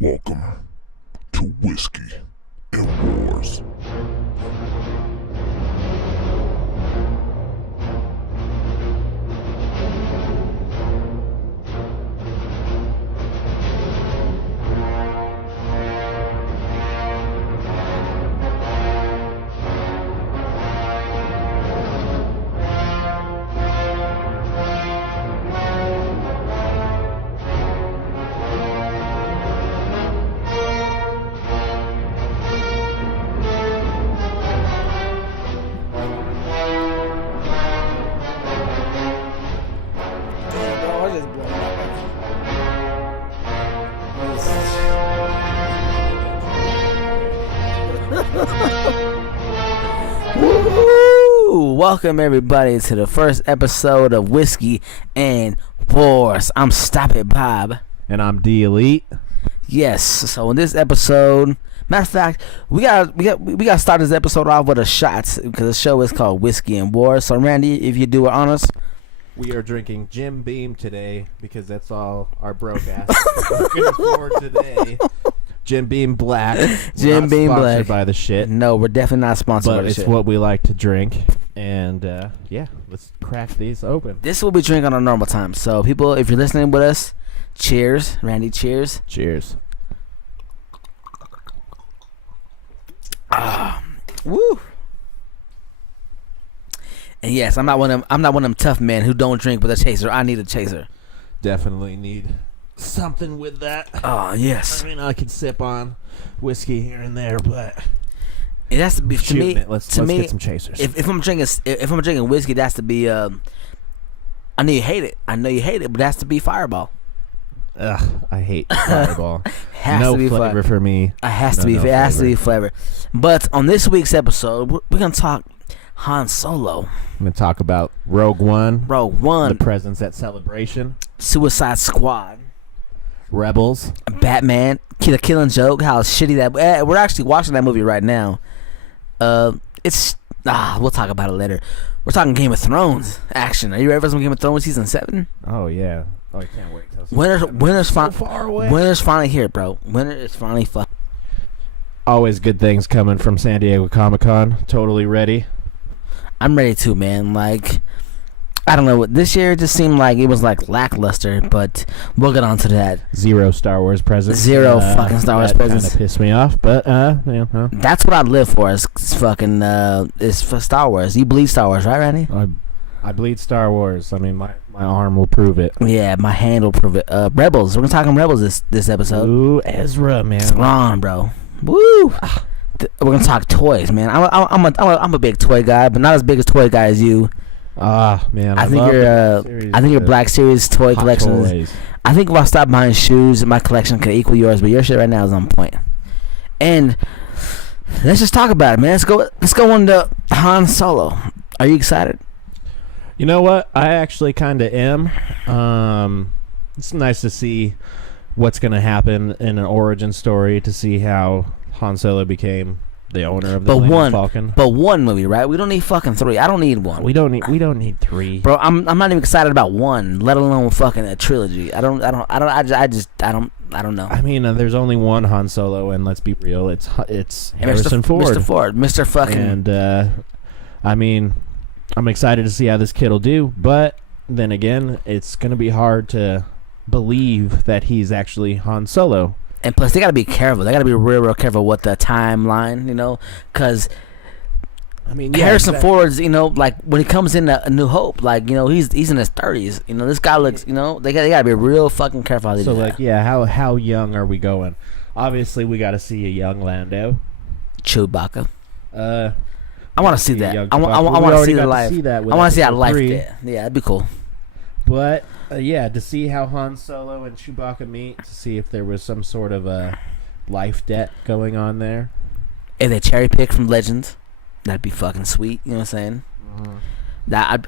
Welcome to Whiskey and Wars. Welcome everybody to the first episode of Whiskey and Wars. I'm Stop It Bob. And I'm D Elite. Yes, so in this episode, matter of fact, we got to start this episode off with a shot because the show is called Whiskey and Wars. So Randy, if you do it on us. We are drinking Jim Beam today because that's all our broke ass can afford today. Jim Beam Black. Jim Beam Black. Sponsored by the shit. No, we're definitely not sponsored by But the it's shit. what we like to drink. And yeah, let's crack these open. This will be drinking on a normal time. So people, if you're listening with us, cheers. Randy, cheers. Cheers. Woo. And yes, I'm not one of them tough men who don't drink with a chaser. I need a chaser. Definitely need something with that. Oh yes. I mean, I could sip on whiskey here and there, but It has to be to me. Let's to me, get some chasers. If I'm drinking whiskey, it has to be. I know you hate it. But it has to be Fireball. Ugh, I hate Fireball. Has no to be flavor for me. It has to No, be. no It has to flavor. be flavor. But on this week's episode, we're gonna talk Han Solo, I'm gonna talk about Rogue One, Rogue the One, presence at Celebration, Suicide Squad, Rebels. Batman, The Killing Joke. How shitty that. We're actually watching that movie right now. It's we'll talk about it later. We're talking Game of Thrones action. Are you ready for some Game of Thrones season 7? Oh yeah. Oh, I can't wait. Winter's so far away. Winter's finally here, bro. Winter is finally Always good things coming from San Diego Comic-Con. Totally ready. I'm ready too, man. Like, I don't know. This year just seemed like it was like lackluster, but we'll get on to that. Zero Star Wars presents. Zero fucking Star Wars presents. That kind of pissed me off, but yeah. That's what I live for. Is fucking is for Star Wars. You believe Star Wars, right, Randy? I bleed Star Wars. I mean, my arm will prove it. Yeah, my hand will prove it. Rebels. We're gonna talk on Rebels this episode. Ooh, Ezra, man. It's on, bro. Woo. We're gonna talk toys, man. I'm a big toy guy, but not as big as toy guy as you. Man. I think your Black Series toy collection. I think if I stop buying shoes, my collection could equal yours. But your shit right now is on point. And let's just talk about it, man. Let's go on to Han Solo. Are you excited? You know what? I actually kind of am. It's nice to see what's going to happen in an origin story, to see how Han Solo became the owner of the Millennium Falcon. But one movie, right? We don't need fucking 3. I don't need one. We don't need 3. Bro, I'm not even excited about 1, let alone fucking a trilogy. I don't know. I mean, there's only one Han Solo, and let's be real, it's Harrison Ford. Mr. Ford, Mr. fucking. And I mean, I'm excited to see how this kid will do, but then again, it's gonna be hard to believe that he's actually Han Solo. And plus, they gotta be careful. They gotta be real careful with the timeline, because I mean, Harrison Ford's, like when he comes in A New Hope, like he's in his 30s. This guy looks, they gotta be real fucking careful how they do that. So like, how young are we going? Obviously, we got to see a young Lando. Chewbacca. I want to see that. I want to see the life. I want to see that life there. Yeah, that'd be cool. But yeah, to see how Han Solo and Chewbacca meet, to see if there was some sort of a life debt going on there. If they cherry pick from Legends, that'd be fucking sweet. You know what I'm saying?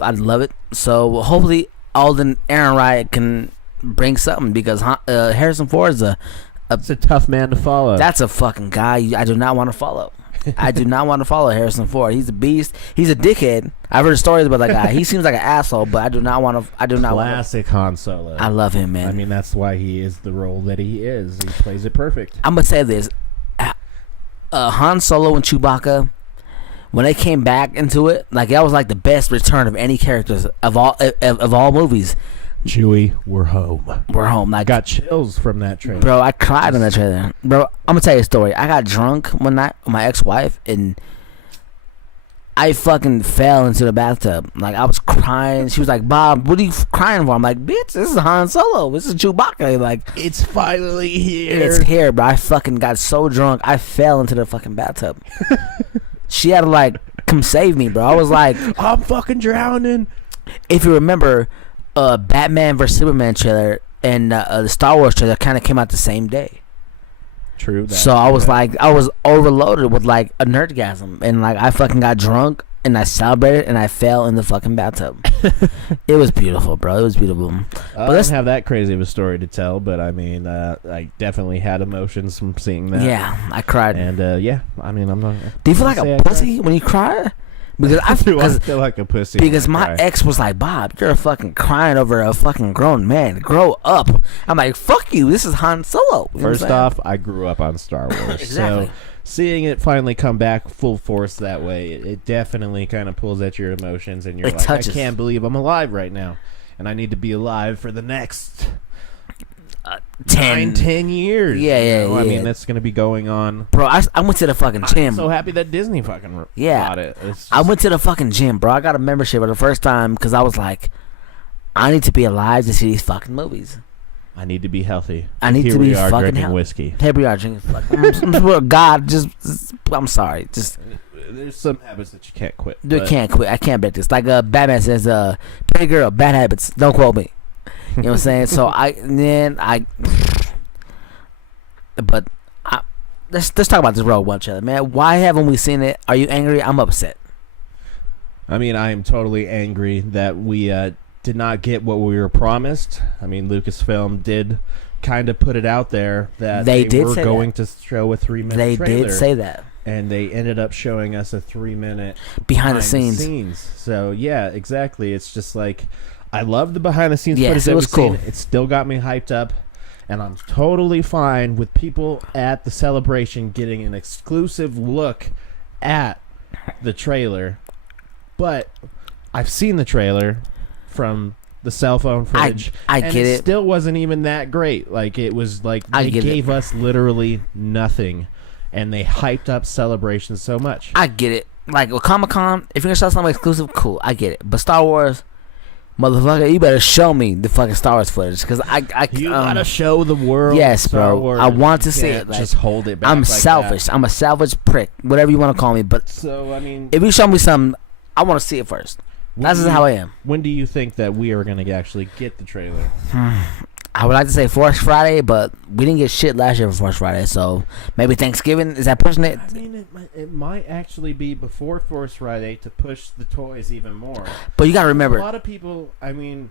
I'd love it. So hopefully Alden Ehrenreich can bring something, because Harrison Ford is it's a tough man to follow. That's a fucking guy I do not want to follow. I do not want to follow Harrison Ford. He's a beast. He's a dickhead. I've heard stories about that guy. He seems like an asshole, but I do not want to. I do not want. Classic Han Solo. I love him, man. I mean, that's why he is the role that he is. He plays it perfect. I'm gonna say this: Han Solo and Chewbacca, when they came back into it, like that was like the best return of any characters of all movies. Chewie, we're home. We're home. Like, I got chills from that trailer. Bro, I cried on that trailer. Bro, I'm gonna tell you a story. I got drunk one night with my ex-wife, and I fucking fell into the bathtub. Like, I was crying. She was like, "Bob, what are you crying for?" I'm like, "Bitch, this is Han Solo. This is Chewbacca." Like, it's finally here. It's here, bro. I fucking got so drunk, I fell into the fucking bathtub. She had to like come save me, bro. I was like, I'm fucking drowning. If you remember, Batman vs Superman trailer and the Star Wars trailer kind of came out the same day. True. So I was like, I was overloaded with like a nerdgasm, and like I fucking got drunk and I celebrated and I fell in the fucking bathtub. It was beautiful, bro. It was beautiful. I don't have that crazy of a story to tell, but I mean, I definitely had emotions from seeing that. Yeah, I cried. And yeah, I mean, I'm not. Do you feel like a pussy when you cry? Because I feel like a pussy. Because my ex was like, "Bob, you're fucking crying over a fucking grown man. Grow up." I'm like, "Fuck you. This is Han Solo." You First off, I grew up on Star Wars. Exactly. So seeing it finally come back full force that way, it definitely kind of pulls at your emotions, and you're like, touches. I can't believe I'm alive right now, and I need to be alive for the next 10 years. Yeah. I mean, that's going to be going on. Bro, I went to the fucking gym. I'm so happy that Disney fucking bought it. I went to the fucking gym, bro. I got a membership for the first time because I was like, I need to be alive to see these fucking movies. I need to be healthy. I need to be fucking drinking whiskey. Here we are drinking fucking. God, I'm sorry. Just there's some habits that you can't quit. You can't quit. I can't bet this. Like Batman says, "Pretty girl, bad habits. Don't quote me." You know what I'm saying? So let's talk about this Rogue One trailer, man. Why haven't we seen it? Are you angry? I'm upset. I mean, I am totally angry that we did not get what we were promised. I mean, Lucasfilm did kind of put it out there that they were going to show a 3-minute trailer. They did say that. And they ended up showing us a 3-minute behind the scenes. So, yeah, exactly. It's just like, I love the behind-the-scenes footage. It was cool. It still got me hyped up. And I'm totally fine with people at the celebration getting an exclusive look at the trailer. But I've seen the trailer from the cell phone footage. I get it. It still wasn't even that great. Like, it was like they gave us literally nothing. And they hyped up Celebration so much. I get it. Like, with Comic-Con, if you're going to show something exclusive, cool. I get it. But Star Wars, motherfucker, you better show me the fucking Star Wars footage. Because you gotta show the world. Yes, Star bro. Wars. I want to see it. Like, just hold it back. I'm like selfish. That. I'm a selfish prick. Whatever you want to call me. But so, I mean, if you show me something, I want to see it first. That's just how I am. When do you think that we are going to actually get the trailer? I would like to say Force Friday, but we didn't get shit last year for Force Friday, so maybe Thanksgiving. Is that pushing it? I mean, it might actually be before Force Friday to push the toys even more. But you got to remember, a lot of people, I mean,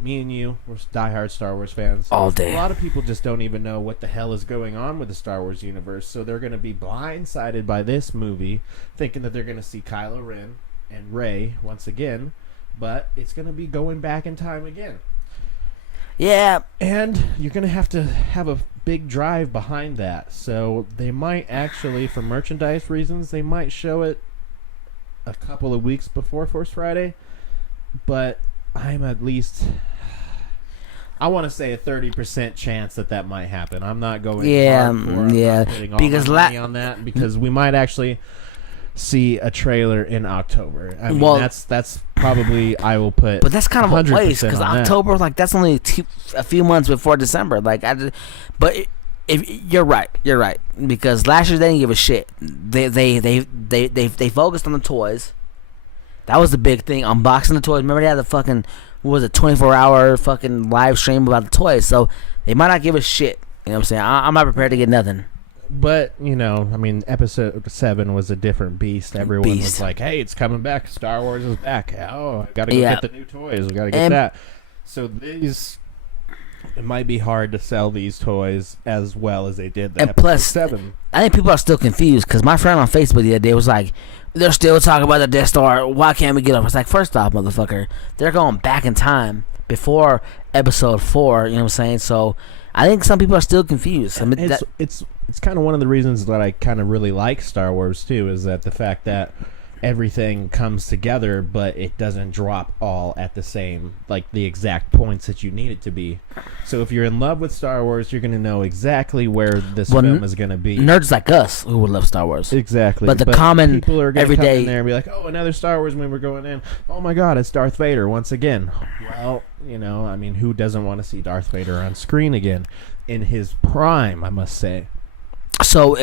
me and you, we're diehard Star Wars fans. All day. A lot of people just don't even know what the hell is going on with the Star Wars universe, so they're going to be blindsided by this movie, thinking that they're going to see Kylo Ren and Rey once again, but it's going to be going back in time again. Yeah. And you're going to have a big drive behind that. So they might actually, for merchandise reasons, they might show it a couple of weeks before Force Friday. But I'm at least, I want to say a 30% chance that might happen. I'm not going hardcore. Because money on that, because we might actually see a trailer in October. I mean, that's probably I will put. But that's kind of a waste because October, like that's only a few months before December. Like, but if you're right because last year they didn't give a shit. They focused on the toys. That was the big thing. Unboxing the toys. Remember they had the fucking 24-hour fucking live stream about the toys. So they might not give a shit. You know what I'm saying? I'm not prepared to get nothing. But, you know, I mean, Episode 7 was a different beast. Everyone was like, hey, it's coming back. Star Wars is back. Oh, I got to go get the new toys. We got to get that. So these it might be hard to sell these toys as well as they did. And plus, 7. I think people are still confused because my friend on Facebook the other day was like, they're still talking about the Death Star. Why can't we get off? It's like, first off, motherfucker, they're going back in time before episode 4. You know what I'm saying? So I think some people are still confused. I mean, it's kind of one of the reasons that I kind of really like Star Wars too, is that the fact that everything comes together, but it doesn't drop all at the same, like the exact points that you need it to be. So if you're in love with Star Wars, you're going to know exactly where this film is going to be. Nerds like us who would love Star Wars. Exactly. But the common people are going to come everyday in there and be like, oh, another Star Wars movie, we're going in. Oh my God, it's Darth Vader once again. Well, you know, I mean, who doesn't want to see Darth Vader on screen again in his prime, I must say. So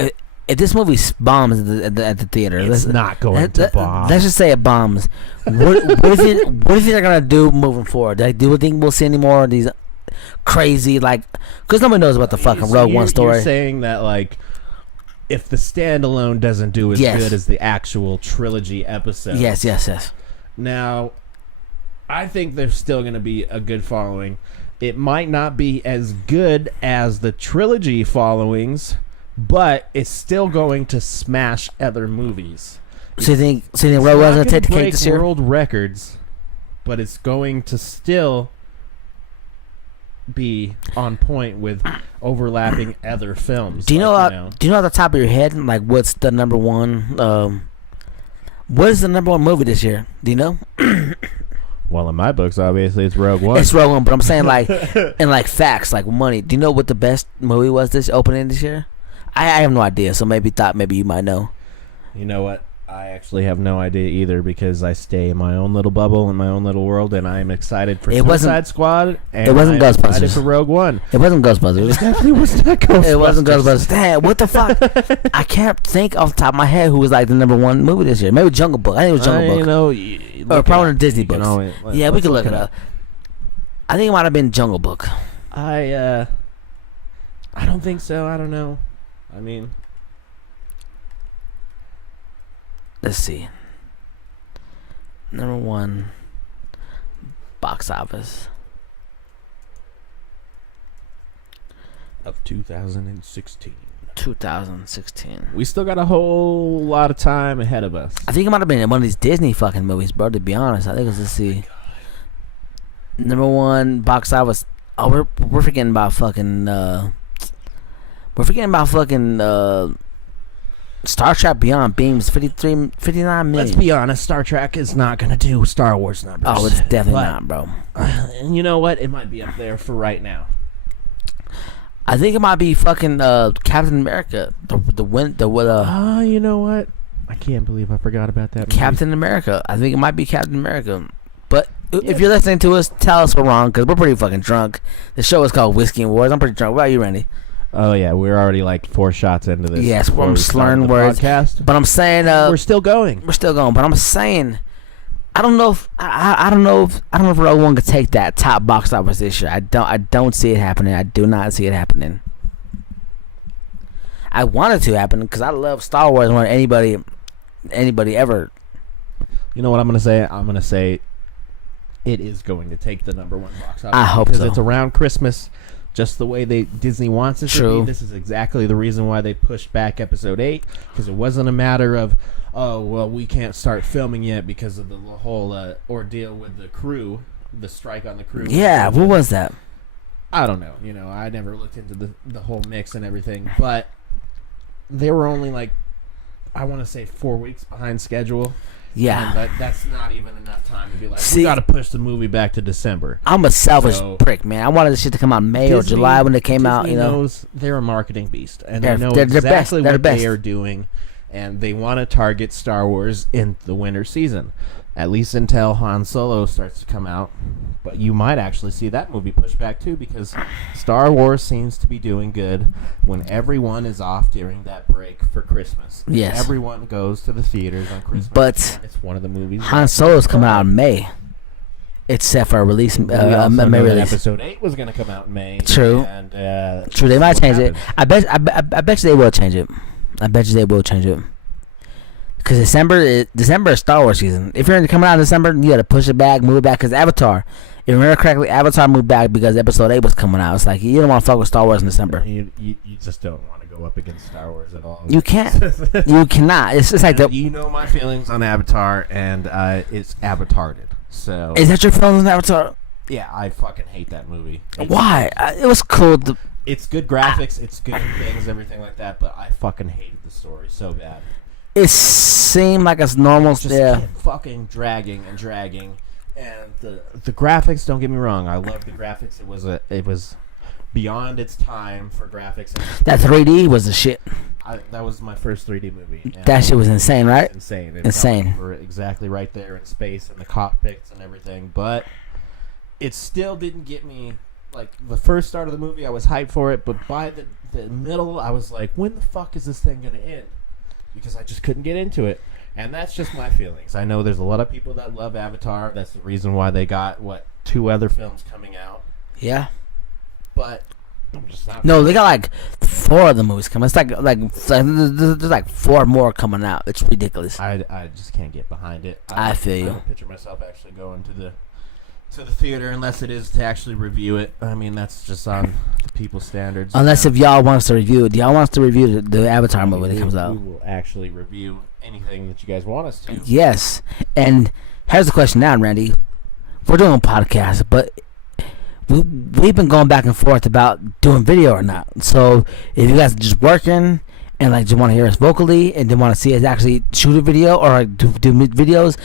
if this movie bombs at the theater, it's not going to bomb. Let's just say it bombs. What do you think they're gonna do moving forward? Like, do you think we'll see any more of these crazy, like, because nobody knows about the fucking Rogue One story? You're saying that, like, if the standalone doesn't do as good as the actual trilogy episode. Yes. Now, I think there's still going to be a good following. It might not be as good as the trilogy followings, but it's still going to smash other movies. So you think Rogue One's going to take the cake this year? World records, but it's going to still be on point with overlapping other films. Do you know? Do you know off the top of your head, like, what's the number one? What is the number one movie this year? Do you know? Well, in my books, obviously, it's Rogue One. It's Rogue One, but I'm saying, like, in, like, facts, like money. Do you know what the best movie was this opening this year? I have no idea, so maybe you might know. You know what? I actually have no idea either, because I stay in my own little bubble, in my own little world, and I am excited for Suicide Squad. And it wasn't I'm Ghostbusters. Excited for Rogue One. It wasn't Ghostbusters. It definitely was not Ghostbusters. It wasn't Ghostbusters. Damn, what the fuck? I can't think off the top of my head who was, like, the number one movie this year. Maybe Jungle Book. I think it was Jungle Book. You know, or probably the Disney books. Yeah, we could look it up. I think it might have been Jungle Book. I don't think so. I don't know. I mean, let's see. Number one box office of 2016. 2016. We still got a whole lot of time ahead of us. I think it might have been one of these Disney fucking movies, bro. To be honest, I think it was. Let's see. Number one box office. Oh, we're forgetting about fucking. We're forgetting about fucking. Star Trek Beyond Beams 59 million. Let's be honest, Star Trek is not going to do Star Wars numbers. Oh, it's definitely not, bro. And you know what? It might be up there for right now. I think it might be fucking Captain America. You know what? I can't believe I forgot about that movie. Captain America. I think it might be Captain America. But if you're listening to us, tell us we're wrong, because we're pretty fucking drunk. The show is called Whiskey and Wars. I'm pretty drunk. What about you, Randy? Oh yeah, we're already like 4 shots into this. Yes, I'm slurring words. Podcast. But I'm saying we're still going. We're still going. But I'm saying, I don't know if I don't know if Rogue One could take that top box office this year. I don't see it happening. I do not see it happening. I want it to happen because I love Star Wars more than anybody ever. You know what I'm gonna say? I'm gonna say it is going to take the number one box office. I hope because so. It's around Christmas. Just the way Disney wants it to be. This is exactly the reason why they pushed back Episode 8, because it wasn't a matter of, oh, well, we can't start filming yet because of the whole ordeal with the crew, the strike on the crew. Yeah, what was that? I don't know. You know, I never looked into the whole mix and everything, but they were only like, I want to say 4 weeks behind schedule. Yeah. And that's not even enough time to be like, we got to push the movie back to December. I'm a selfish prick, man. I wanted this shit to come out in May or July when it came out. You know, they're a marketing beast, and they know exactly what they are doing, and they want to target Star Wars in the winter season, at least until Han Solo starts to come out. But you might actually see that movie pushed back too, because Star Wars seems to be doing good when everyone is off during that break for Christmas. Yes. Everyone goes to the theaters on Christmas. But it's one of the movies. Han Solo's coming out in May. It's set for a release. May release. Episode 8 was going to come out in May. True. And, true. They might change it. I bet you they will change it. I bet you they will change it. Because December is Star Wars season. If you're coming out in December, you got to push it back, move it back. Because Avatar, if you remember correctly, Avatar moved back because Episode 8 was coming out. It's like you don't want to fuck with Star Wars in December. You just don't want to go up against Star Wars at all. You can't. You cannot. It's just like you know my feelings on Avatar, and it's Avatarded. So is that your feelings on Avatar? Yeah, I fucking hate that movie. Why? It was cool. It's good graphics, it's good things, everything like that, but I fucking hated the story so bad. It seemed like it's normal. Just kept fucking dragging, and the graphics. Don't get me wrong, I love the graphics. It was beyond its time for graphics. That 3D was the shit. That was my first 3D movie. That shit was insane, right? Insane. Insane. We were exactly right there in space and the cockpits and everything, but it still didn't get me. Like, the first start of the movie, I was hyped for it, but by the middle, I was like, when the fuck is this thing going to end? Because I just couldn't get into it. And that's just my feelings. I know there's a lot of people that love Avatar. That's the reason why they got, 2 other films coming out. Yeah. But I'm just not. No, they got like 4 of the movies coming. It's like there's like 4 more coming out. It's ridiculous. I just can't get behind it. I feel you. I don't picture myself actually going to the theater unless it is to actually review it. I mean, that's just on the people's standards. Unless if y'all want us to review it. Do y'all want us to review the Avatar movie that comes out? We will actually review anything that you guys want us to. Yes. And here's the question now, Randy. We're doing a podcast, but we've been going back and forth about doing video or not. So if you guys are just working and like just want to hear us vocally and then want to see us actually shoot a video or like do videos,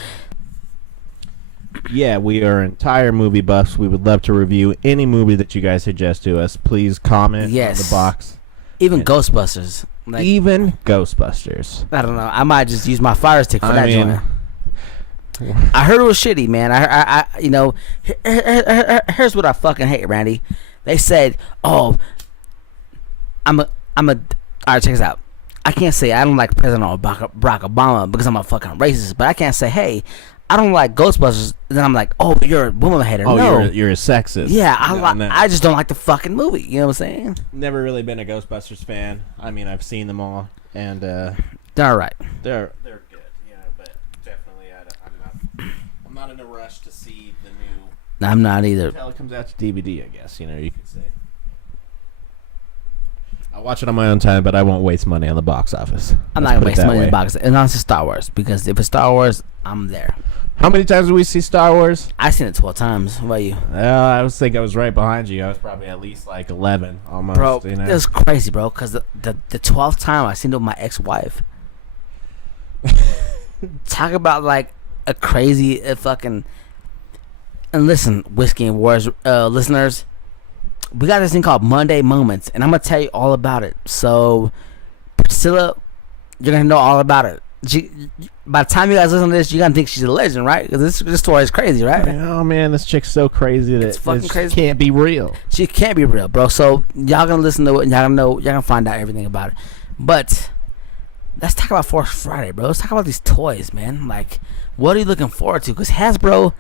yeah, we are entire movie buffs. We would love to review any movie that you guys suggest to us. Please comment in the box. Even Ghostbusters. Like, even Ghostbusters. I don't know. I might just use my Fire Stick for that joint. I heard it was shitty, man. I you know, here's what I fucking hate, Randy. They said, "Oh, I'm a." All right, check this out. I can't say I don't like President Barack Obama because I'm a fucking racist, but I can't say, "Hey, I don't like Ghostbusters." Then I'm like, "Oh, but you're a woman hater." Oh, no, you're a sexist. Yeah, I just don't like the fucking movie. You know what I'm saying? Never really been a Ghostbusters fan. I mean, I've seen them all, and they're all right. They're good, but definitely I'm not in a rush to see the new. I'm not either. Until it comes out to DVD, I guess. You could say. I'll watch it on my own time, but I won't waste money on the box office. I'm not gonna waste money on the box office unless it's Star Wars, because if it's Star Wars, I'm there. How many times did we see Star Wars? I've seen it 12 times. What about you? I was right behind you. I was probably at least like 11 almost. Bro, it was crazy, bro, because the 12th time I seen it with my ex-wife. Talk about like a crazy fucking. And listen, Whiskey and Wars listeners, we got this thing called Monday Moments, and I'm gonna tell you all about it. So, Priscilla, you're gonna know all about it. By the time you guys listen to this, you're gonna think she's a legend, right? Because this story is crazy, right? Oh man, this chick's so crazy that it's fucking crazy. Can't be real. She can't be real, bro. So y'all gonna listen to it, and y'all gonna find out everything about it. But let's talk about Force Friday, bro. Let's talk about these toys, man. Like, what are you looking forward to? Because Hasbro,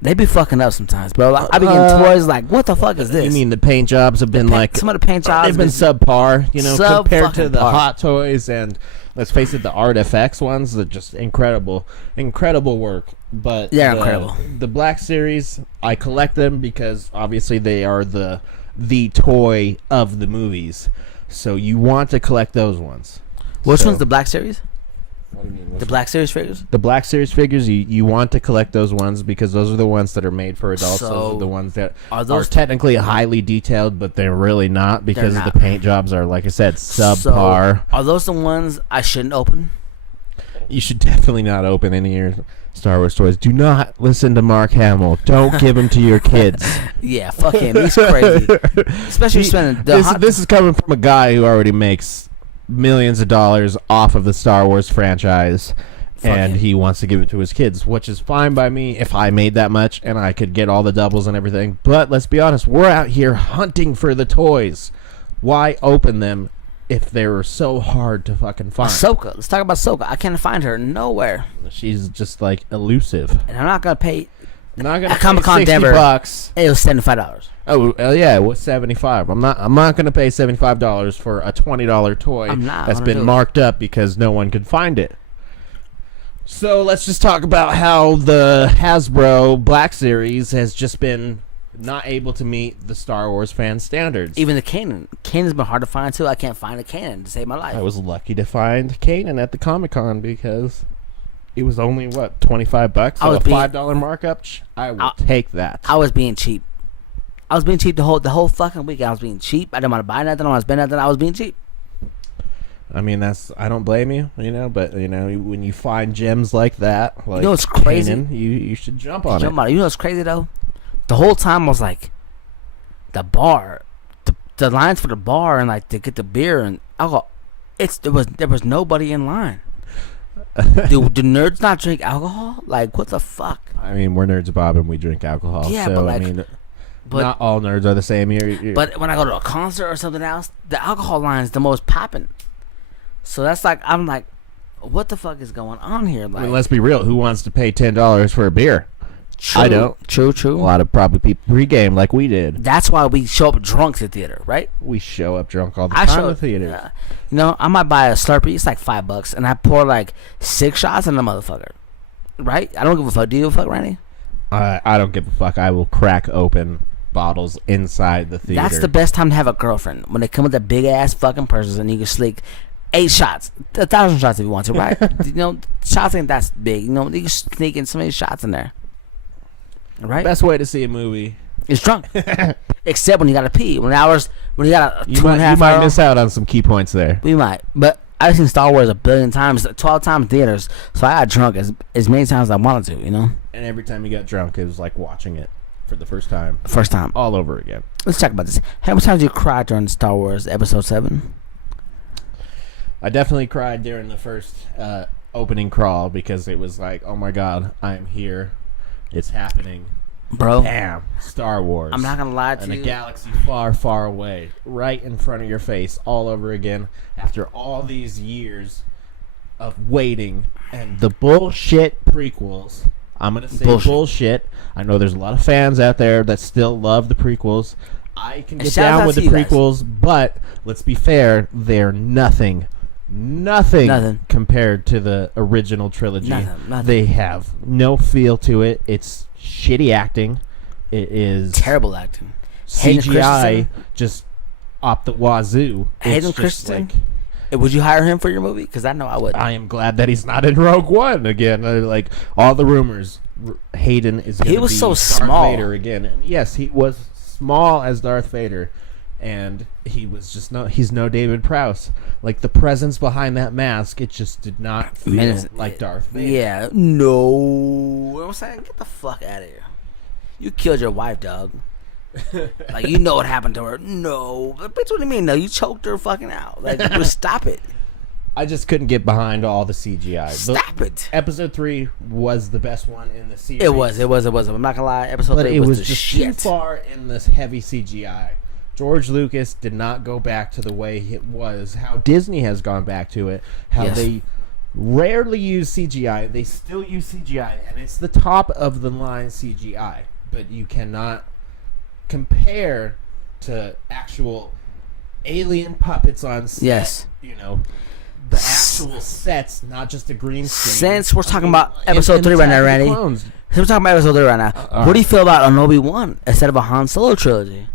they be fucking up sometimes, bro. Like, I be getting toys like, what the fuck is this? You mean the paint jobs have been like some of the paint jobs? They've been subpar, compared to the Hot Toys and let's face it, the Art FX ones. That just incredible work. But yeah, incredible. The Black Series, I collect them because obviously they are the toy of the movies. So you want to collect those ones. Which one's the Black Series? What do you mean? The Black Series figures? The Black Series figures, you want to collect those ones because those are the ones that are made for adults. So those are the ones that are technically highly detailed, but they're really not because the paint jobs are, like I said, subpar. So are those the ones I shouldn't open? You should definitely not open any of your Star Wars toys. Do not listen to Mark Hamill. Don't give them to your kids. Yeah, fuck him. He's crazy. Especially spending this is coming from a guy who already makes millions of dollars off of the Star Wars franchise, and he wants to give it to his kids, which is fine by me if I made that much and I could get all the doubles and everything. But let's be honest, we're out here hunting for the toys. Why open them if they're so hard to fucking find? Ahsoka. Let's talk about Ahsoka. I can't find her nowhere. She's just like elusive. And I'm not gonna pay. I'm not gonna at Comic-Con pay $60. Denver, it was $75. Oh yeah, it was $75. I'm not gonna pay $75 for a $20 toy that's been marked up because no one could find it. So let's just talk about how the Hasbro Black Series has just been not able to meet the Star Wars fan standards. Even the Kanan. Kanan's been hard to find too. I can't find a Kanan to save my life. I was lucky to find Kanan at the Comic-Con because it was only what, $25? So a $5 markup. I will take that. I was being cheap. The whole fucking week. I was being cheap. I didn't want to buy nothing. I didn't want to spend nothing. I was being cheap. I mean, I don't blame you, but when you find gems like that, like it's crazy. Kanan, you should jump on it. You know what's crazy though? The whole time I was like, the bar, the lines for the bar and like to get the beer and alcohol, there was nobody in line. Do nerds not drink alcohol? Like, what the fuck? I mean, we're nerds, Bob, and we drink alcohol. Yeah, so, but like, not all nerds are the same. But when I go to a concert or something else, the alcohol line is the most popping. So that's like, I'm like, what the fuck is going on here? Like, I mean, let's be real. Who wants to pay $10 for a beer? True, I don't. True. A lot of probably people pregame like we did. That's why we show up drunk to theater, right? We show up drunk all the time at theaters. I might buy a Slurpee. It's like $5, and I pour like 6 shots in the motherfucker. Right? I don't give a fuck. Do you give a fuck, Randy? I don't give a fuck. I will crack open bottles inside the theater. That's the best time to have a girlfriend, when they come with the big ass fucking purses and you can sneak 8 shots, 1,000 shots if you want to, right? Shots ain't that big. You can sneak in so many shots in there. Right? Best way to see a movie is drunk. Except when you gotta pee. When you got a 2.5 hour. You might miss out on some key points there. We might. But I've seen Star Wars 1 billion times, 12 times in theaters, so I got drunk as many times as I wanted to, And every time you got drunk, it was like watching it for the first time. First time. All over again. Let's talk about this. How many times did you cry during Star Wars Episode 7? I definitely cried during the first opening crawl because it was like, oh my god, I'm here. It's happening. Bro. Damn. Star Wars. I'm not going to lie to you. In a galaxy far, far away. Right in front of your face. All over again. After all these years of waiting. And the bullshit prequels. I'm going to say bullshit. I know there's a lot of fans out there that still love the prequels. I can get down with the prequels. But let's be fair. They're nothing compared to the original trilogy. Nothing. They have no feel to it. It's shitty acting. It is terrible acting. CGI just up the wazoo. Hayden Christensen. Would you hire him for your movie? Because I know I would. I am glad that he's not in Rogue One again. Like all the rumors, Hayden is going to be so Darth small. Vader again. And yes, he was small as Darth Vader. And he was just he's no David Prowse. Like the presence behind that mask, it just did not feel like Darth Vader. Yeah, no. I'm saying, get the fuck out of here. You killed your wife, dog. Like, you know what happened to her. No. Bitch, what do you mean, no? You choked her fucking out. Like, just stop it. I just couldn't get behind all the CGI. Stop it. Episode 3 was the best one in the series. It was. I'm not gonna lie. Episode 3 was the just shit. Too far in this heavy CGI. George Lucas did not go back to the way it was, how Disney has gone back to it, how they rarely use CGI. They still use CGI, and it's the top of the line CGI. But you cannot compare to actual alien puppets on set. Yes. The actual sets, not just a green screen. Since we're talking about Episode 3 right now, Randy. Since we're talking about Episode 3 right now, what do you feel about an Obi-Wan instead of a Han Solo trilogy?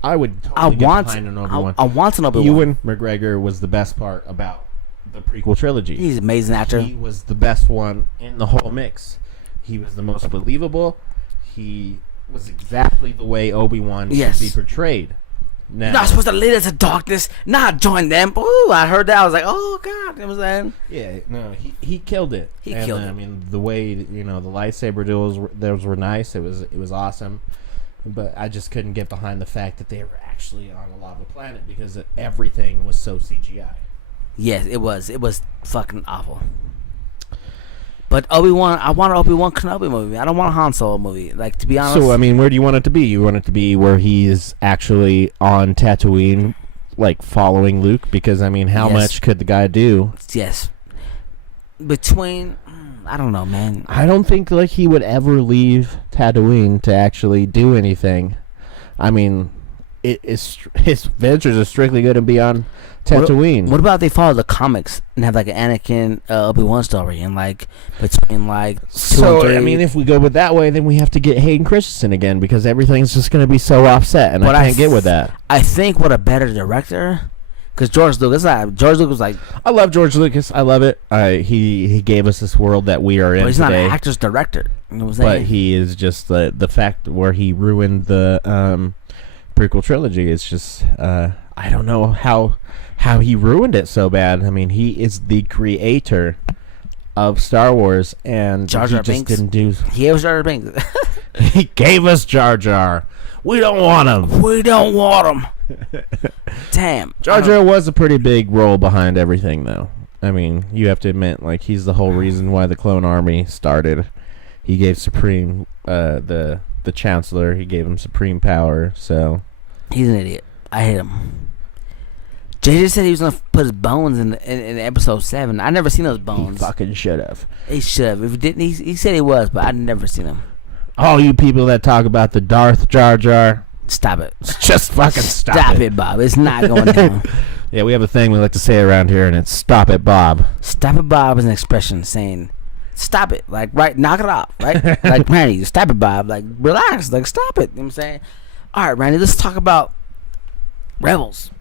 I would totally get behind an Obi-Wan. I want an Obi-Wan. Ewan McGregor was the best part about the prequel trilogy. He's an amazing actor. He was the best one in the whole mix. He was the most believable. He was exactly the way Obi-Wan should be portrayed. Now, not supposed to lead us to darkness, not join them. Ooh, I heard that. I was like, oh, God. You know what I'm saying? Yeah, no, he killed it. He killed it. I mean, the way, the lightsaber duels, those were nice. It was awesome. But I just couldn't get behind the fact that they were actually on a lava planet because everything was so CGI. Yes, it was. It was fucking awful. But Obi-Wan, I want an Obi-Wan Kenobi movie. I don't want a Han Solo movie. Like, to be honest. So, I mean, where do you want it to be? You want it to be where he is actually on Tatooine, like, following Luke? Because, I mean, how much could the guy do? Yes. I don't know, man. I don't think, like, he would ever leave Tatooine to actually do anything. I mean, his adventures are strictly going to be on Tatooine. What about they follow the comics and have like an Anakin Obi-Wan story and like between like 2 and 3? I mean, if we go with that way, then we have to get Hayden Christensen again because everything's just going to be so offset, and I can't get with that. I think what a better director, because George Lucas was like, I love George Lucas. I love it. He gave us this world that we are in he's today. not an actor's director. You know what I'm saying? But he is just the fact where he ruined the prequel trilogy. It's just I don't know how he ruined it so bad. I mean, he is the creator of Star Wars, and Jar Jar he just Binks. didn't do. He gave us Jar Jar Binks. He gave us Jar Jar. We don't want him. We don't want him. Damn. Jar Jar was a pretty big role behind everything, though. I mean, you have to admit, like, he's the whole reason why the Clone Army started. He gave Supreme, the Chancellor, he gave him supreme power, so. He's an idiot. I hate him. JJ said he was gonna put his bones in episode 7. I never seen those bones. He fucking should have. He should have. If he didn't, he said he was, but I never seen him. All you people that talk about the Darth Jar Jar, stop it. Just fucking stop it, Bob. It's not going down. Yeah, we have a thing we like to say around here, and it's "Stop it, Bob." Stop it, Bob is an expression saying, "Stop it," like right, knock it off, right? Like Randy, stop it, Bob. Like relax, like stop it. You know what I'm saying? All right, Randy, let's talk about Rebels.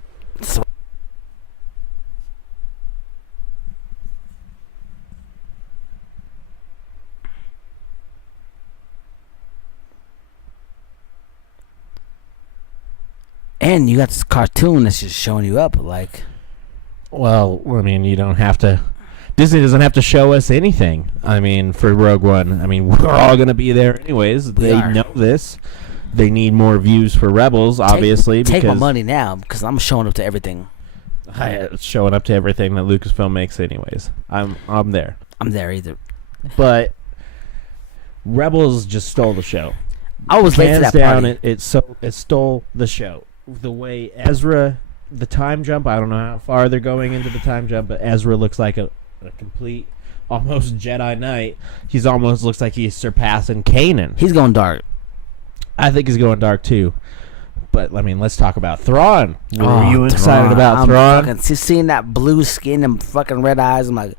And you got this cartoon that's just showing you up, like. Well, I mean, you don't have to. Disney doesn't have to show us anything. I mean, for Rogue One, I mean, we're all gonna be there anyways. They know this. They need more views for Rebels, obviously. Take my money now, because I'm showing up to everything. Showing up to everything that Lucasfilm makes, anyways. I'm there. I'm there either. But Rebels just stole the show. I was late to that party. It stole the show. The way Ezra, the time jump, I don't know how far they're going into the time jump, but Ezra looks like a complete, almost Jedi Knight. He's almost looks like he's surpassing Kanan. He's going dark. I think he's going dark too. But, I mean, let's talk about Thrawn. Were you excited about Thrawn? Seeing that blue skin and fucking red eyes, I'm like,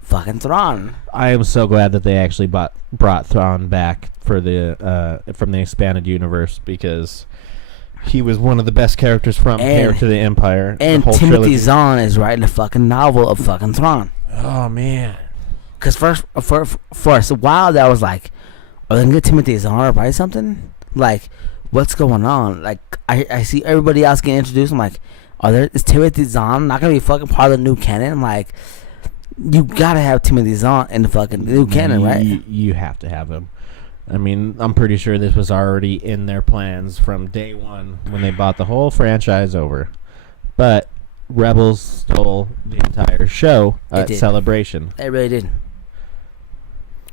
fucking Thrawn. I am so glad that they actually brought Thrawn back for the from the expanded universe, because he was one of the best characters from Heir to the Empire. And the Timothy Zahn is writing a fucking novel of fucking Thrawn. Oh, man. Because for a while, that was like, are they going to get Timothy Zahn to write something? Like, what's going on? Like, I see everybody else getting introduced. I'm like, is Timothy Zahn not going to be fucking part of the new canon? I'm like, you got to have Timothy Zahn in the fucking new canon, right? You have to have him. I mean, I'm pretty sure this was already in their plans from day one when they bought the whole franchise over. But Rebels stole the entire show at Celebration. They really did.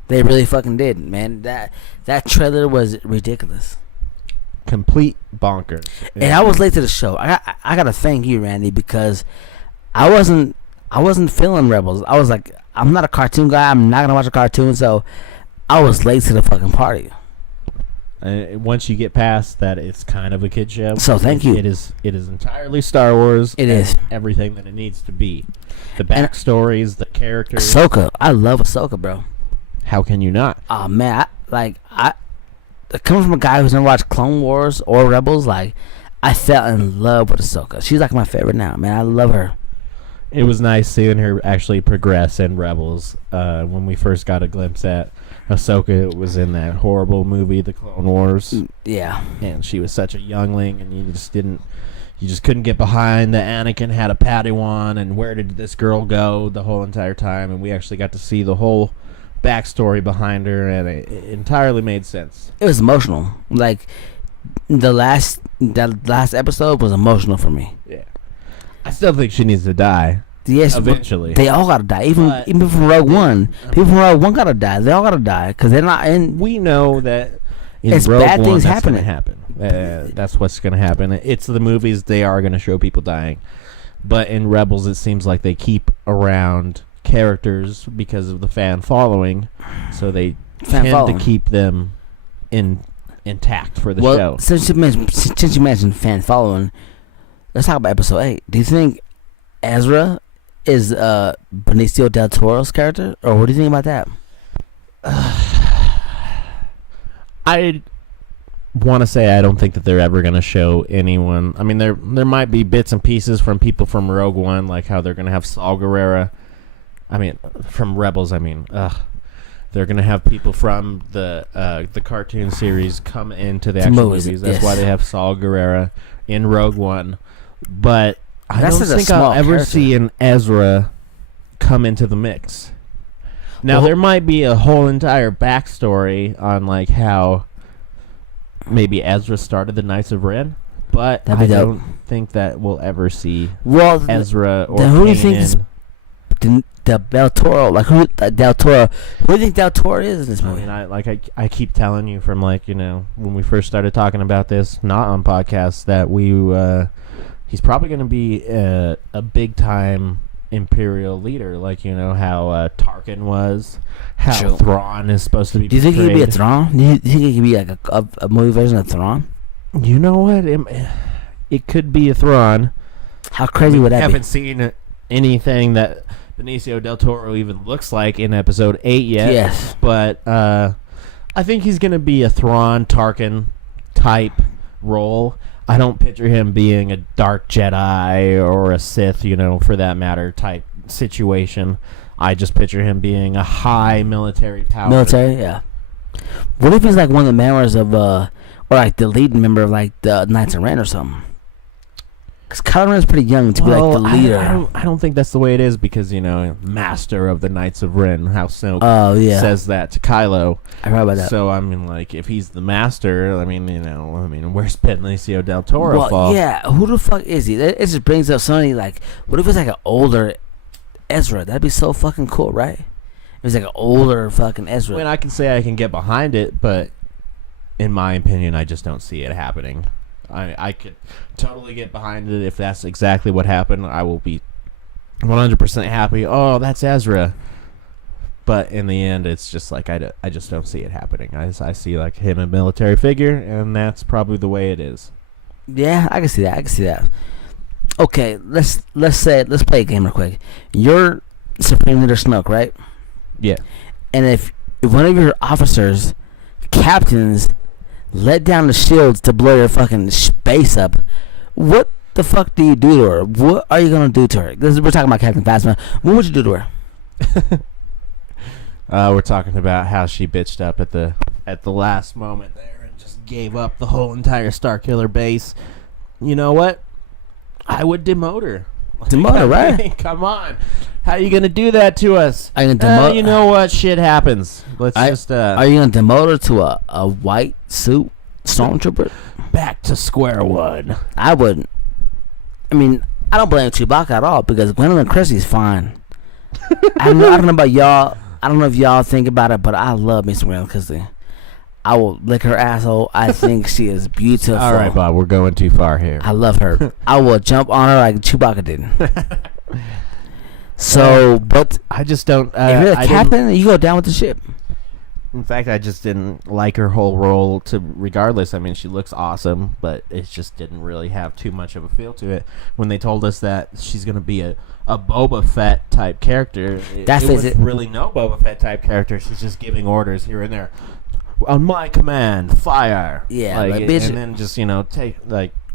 They really fucking did, man. That trailer was ridiculous. Complete bonkers. And I was late to the show. I gotta thank you, Randy, because I wasn't feeling Rebels. I was like, I'm not a cartoon guy. I'm not gonna watch a cartoon, so I was late to the fucking party. Once you get past that, it's kind of a kid show. So thank you. It is entirely Star Wars. It is everything that it needs to be. The backstories, the characters. Ahsoka, I love Ahsoka, bro. How can you not? Oh man, coming from a guy who's never watched Clone Wars or Rebels, like I fell in love with Ahsoka. She's like my favorite now, man. I love her. It was nice seeing her actually progress in Rebels. When we first got a glimpse at Ahsoka, was in that horrible movie, The Clone Wars. Yeah. And she was such a youngling, and you just couldn't get behind that Anakin had a Padawan, and where did this girl go the whole entire time? And we actually got to see the whole backstory behind her, and it entirely made sense. It was emotional. Like that last episode was emotional for me. Yeah. I still think she needs to die. Yes, eventually. They all gotta die. Even from Rogue One, people from Rogue One gotta die. They all gotta die because they're not in. We know that in it's Rogue bad One, things that's happening. Gonna happen. That's what's gonna happen. It's the movies; they are gonna show people dying. But in Rebels, it seems like they keep around characters because of the fan following, so they tend to keep them in intact for the show. Since you mentioned fan following, let's talk about episode 8. Do you think Ezra is Benicio del Toro's character, or what do you think about that? I want to say I don't think that they're ever going to show anyone. I mean, there might be bits and pieces from people from Rogue One, like how they're going to have Saul Guerrero. I mean, from Rebels. I mean, they're going to have people from the cartoon series come into the actual movies. That's why they have Saul Guerrero in Rogue One. But I don't think I'll ever see an Ezra come into the mix. Now, there might be a whole entire backstory on like how maybe Ezra started the Knights of Ren, but I don't think that we'll ever see Ezra or who do you think is Del Toro? Like who Del Toro? Who do you think Del Toro is in this movie? I mean, I keep telling you from like when we first started talking about this, not on podcasts, that he's probably going to be a big time Imperial leader, like how Tarkin was, how Thrawn is supposed to be. Do you think he could be a Thrawn? Do you think he could be like a movie version of Thrawn? You know what? It could be a Thrawn. How crazy would that be? I haven't seen anything that Benicio del Toro even looks like in episode 8 yet. Yes, but I think he's going to be a Thrawn, Tarkin type role. I don't picture him being a dark Jedi or a Sith, for that matter, type situation. I just picture him being a high military power. Military, yeah. What if he's like one of the members of, or like the lead member of like the Knights of Ren or something? Because Kylo Ren is pretty young to be like the leader. I don't think that's the way it is because, Master of the Knights of Ren, how Snoke says that to Kylo. I heard about that. So, I mean, like, if he's the Master, where's Benicio del Toro fall? Yeah, who the fuck is he? It just brings up something like, what if it's like an older Ezra? That'd be so fucking cool, right? It was like an older fucking Ezra. I mean, I can say I can get behind it, but in my opinion, I just don't see it happening. I could totally get behind it if that's exactly what happened. I will be 100% happy. Oh, that's Ezra. But in the end, it's just like I just don't see it happening. I see like him a military figure, and that's probably the way it is. Yeah, I can see that. Okay, let's play a game real quick. You're Supreme Leader Snoke, right? Yeah. And if one of your officers, captains, let down the shields to blow your fucking space up, what the fuck do you do to her? What are you gonna do to her? We're talking about Captain Phasma. What would you do to her? We're talking about how she bitched up at the last moment there and just gave up the whole entire Starkiller base. You know what? I would demote her. Demote her, right? Come on. How are you going to do that to us? Are you gonna you know what? Shit happens. Are you going to demote her to a white suit stormtrooper? Back to square one. I wouldn't. I mean, I don't blame Chewbacca at all because Gwendolyn Christie's fine. I don't know about y'all. I don't know if y'all think about it, but I love Miss Gwendolyn Christie. I will lick her asshole. I think she is beautiful. All right, Bob, we're going too far here. I love her. I will jump on her like Chewbacca did. So, but I just don't. If you're a captain, you go down with the ship. In fact, I just didn't like her whole role. Regardless, I mean, she looks awesome, but it just didn't really have too much of a feel to it. When they told us that she's going to be a Boba Fett type character, it was really no Boba Fett type character. She's just giving orders here and there. On my command, fire. Yeah, bitch. And then just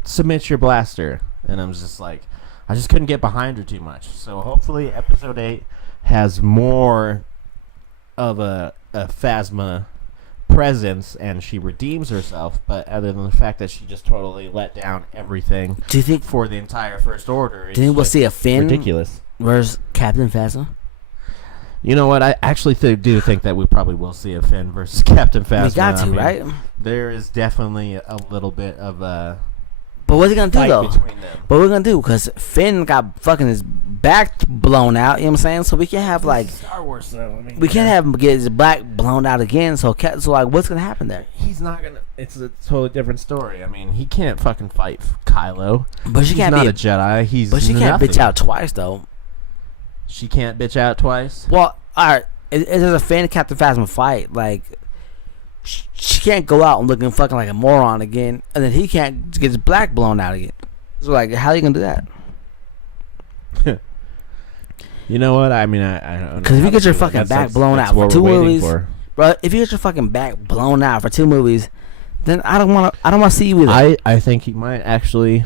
submit your blaster. And I'm just like, I just couldn't get behind her too much. So hopefully episode 8 has more of a Phasma presence and she redeems herself. But other than the fact that she just totally let down everything, do you think for the entire First Order, do you think we'll see a Finn? Ridiculous. Where's Captain Phasma? You know what? I actually do think that we probably will see a Finn versus Captain Phasma. We got to, right? There is definitely a little bit of a. But what's he gonna do though? Between them. But we're gonna do because Finn got fucking his back blown out. You know what I'm saying? So we can't have like Star Wars though. I mean, we can't have him get his back blown out again. So like, what's gonna happen there? He's not gonna. It's a totally different story. I mean, he can't fucking fight Kylo. But she can't be be a Jedi. But she can't bitch out twice though. She can't bitch out twice. Well, all right. If there's a Finn Captain Phasma fight, like, she can't go out and looking fucking like a moron again, and then he can't get his black blown out again. So like, how are you gonna do that? You know what? I mean, I don't know. Because if you get your fucking back blown out for 2 movies, bro, if you get your fucking back blown out for 2 movies, then I don't want to see you either. I think he might actually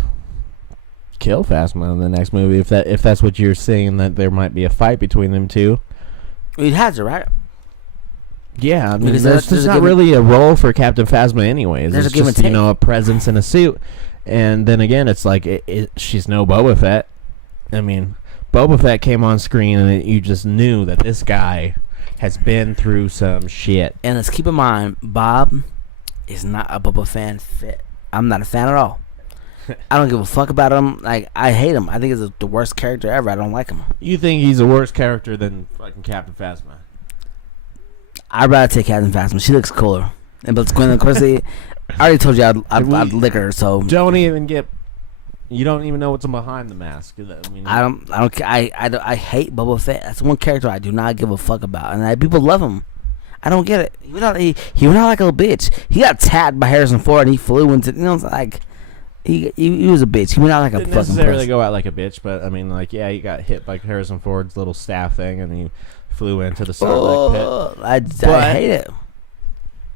kill Phasma in the next movie if that's what you're saying, that there might be a fight between them two. You'd have to, right? Yeah, I mean, there's not really a role for Captain Phasma anyways. It's just, a presence in a suit. And then again, it's like she's no Boba Fett. I mean, Boba Fett came on screen and you just knew that this guy has been through some shit. And let's keep in mind, Bob is not a Boba fan. I'm not a fan at all. I don't give a fuck about him. Like, I hate him. I think he's the worst character ever. I don't like him. You think he's a worse character than fucking Captain Phasma? I'd rather take Captain Phasma. She looks cooler. And but Gwendolyn Christie, I already told you I'd lick her. So don't even get. You don't even know what's behind the mask. I mean, I hate Boba Fett. That's one character I do not give a fuck about, and people love him. I don't get it. He went out like a little bitch. He got tapped by Harrison Ford, and he flew into. Like he was a bitch. He went out like a fucking. Didn't necessarily go out like a bitch, but I mean, like, yeah, he got hit by Harrison Ford's little staff thing, and he flew into the Sarlacc pit. I hate it.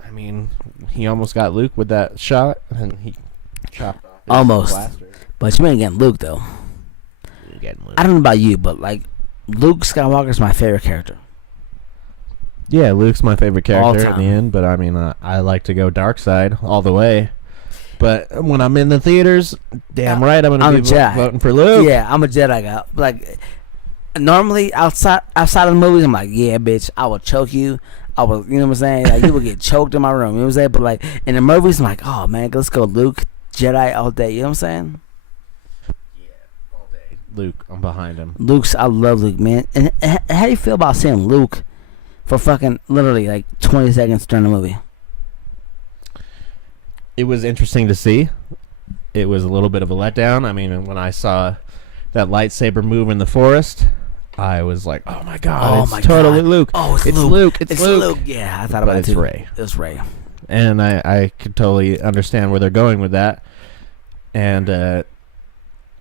I mean, he almost got Luke with that shot, and he chopped off his almost. blaster. But you ain't getting Luke though. I don't know about you, but like Luke Skywalker's my favorite character. Yeah, Luke's my favorite character in the end, but I mean, I like to go dark side all the way. But when I'm in the theaters, damn right, I'm gonna be voting for Luke. Yeah, I'm a Jedi guy. Like normally outside of the movies, I'm like, yeah, bitch, I will choke you. I will, you know what I'm saying? Like, you will get choked in my room. You know what I'm saying? But like in the movies, I'm like, oh man, let's go Luke, Jedi all day. You know what I'm saying? Luke, I'm behind him. I love Luke, man. And how do you feel about seeing Luke for fucking literally like 20 seconds during the movie? It was interesting to see. It was a little bit of a letdown. I mean, when I saw that lightsaber move in the forest, I was like, oh my god, it's totally Luke. Oh, it's Luke. It's Luke. Yeah, I thought about it too. It's Rey. It's Rey. And I could totally understand where they're going with that. And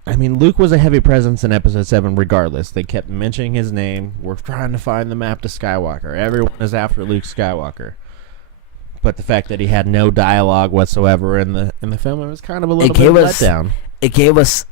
I mean, Luke was a heavy presence in Episode 7 regardless. They kept mentioning his name. We're trying to find the map to Skywalker. Everyone is after Luke Skywalker. But the fact that he had no dialogue whatsoever in the film, it was kind of a little bit of a letdown. It gave us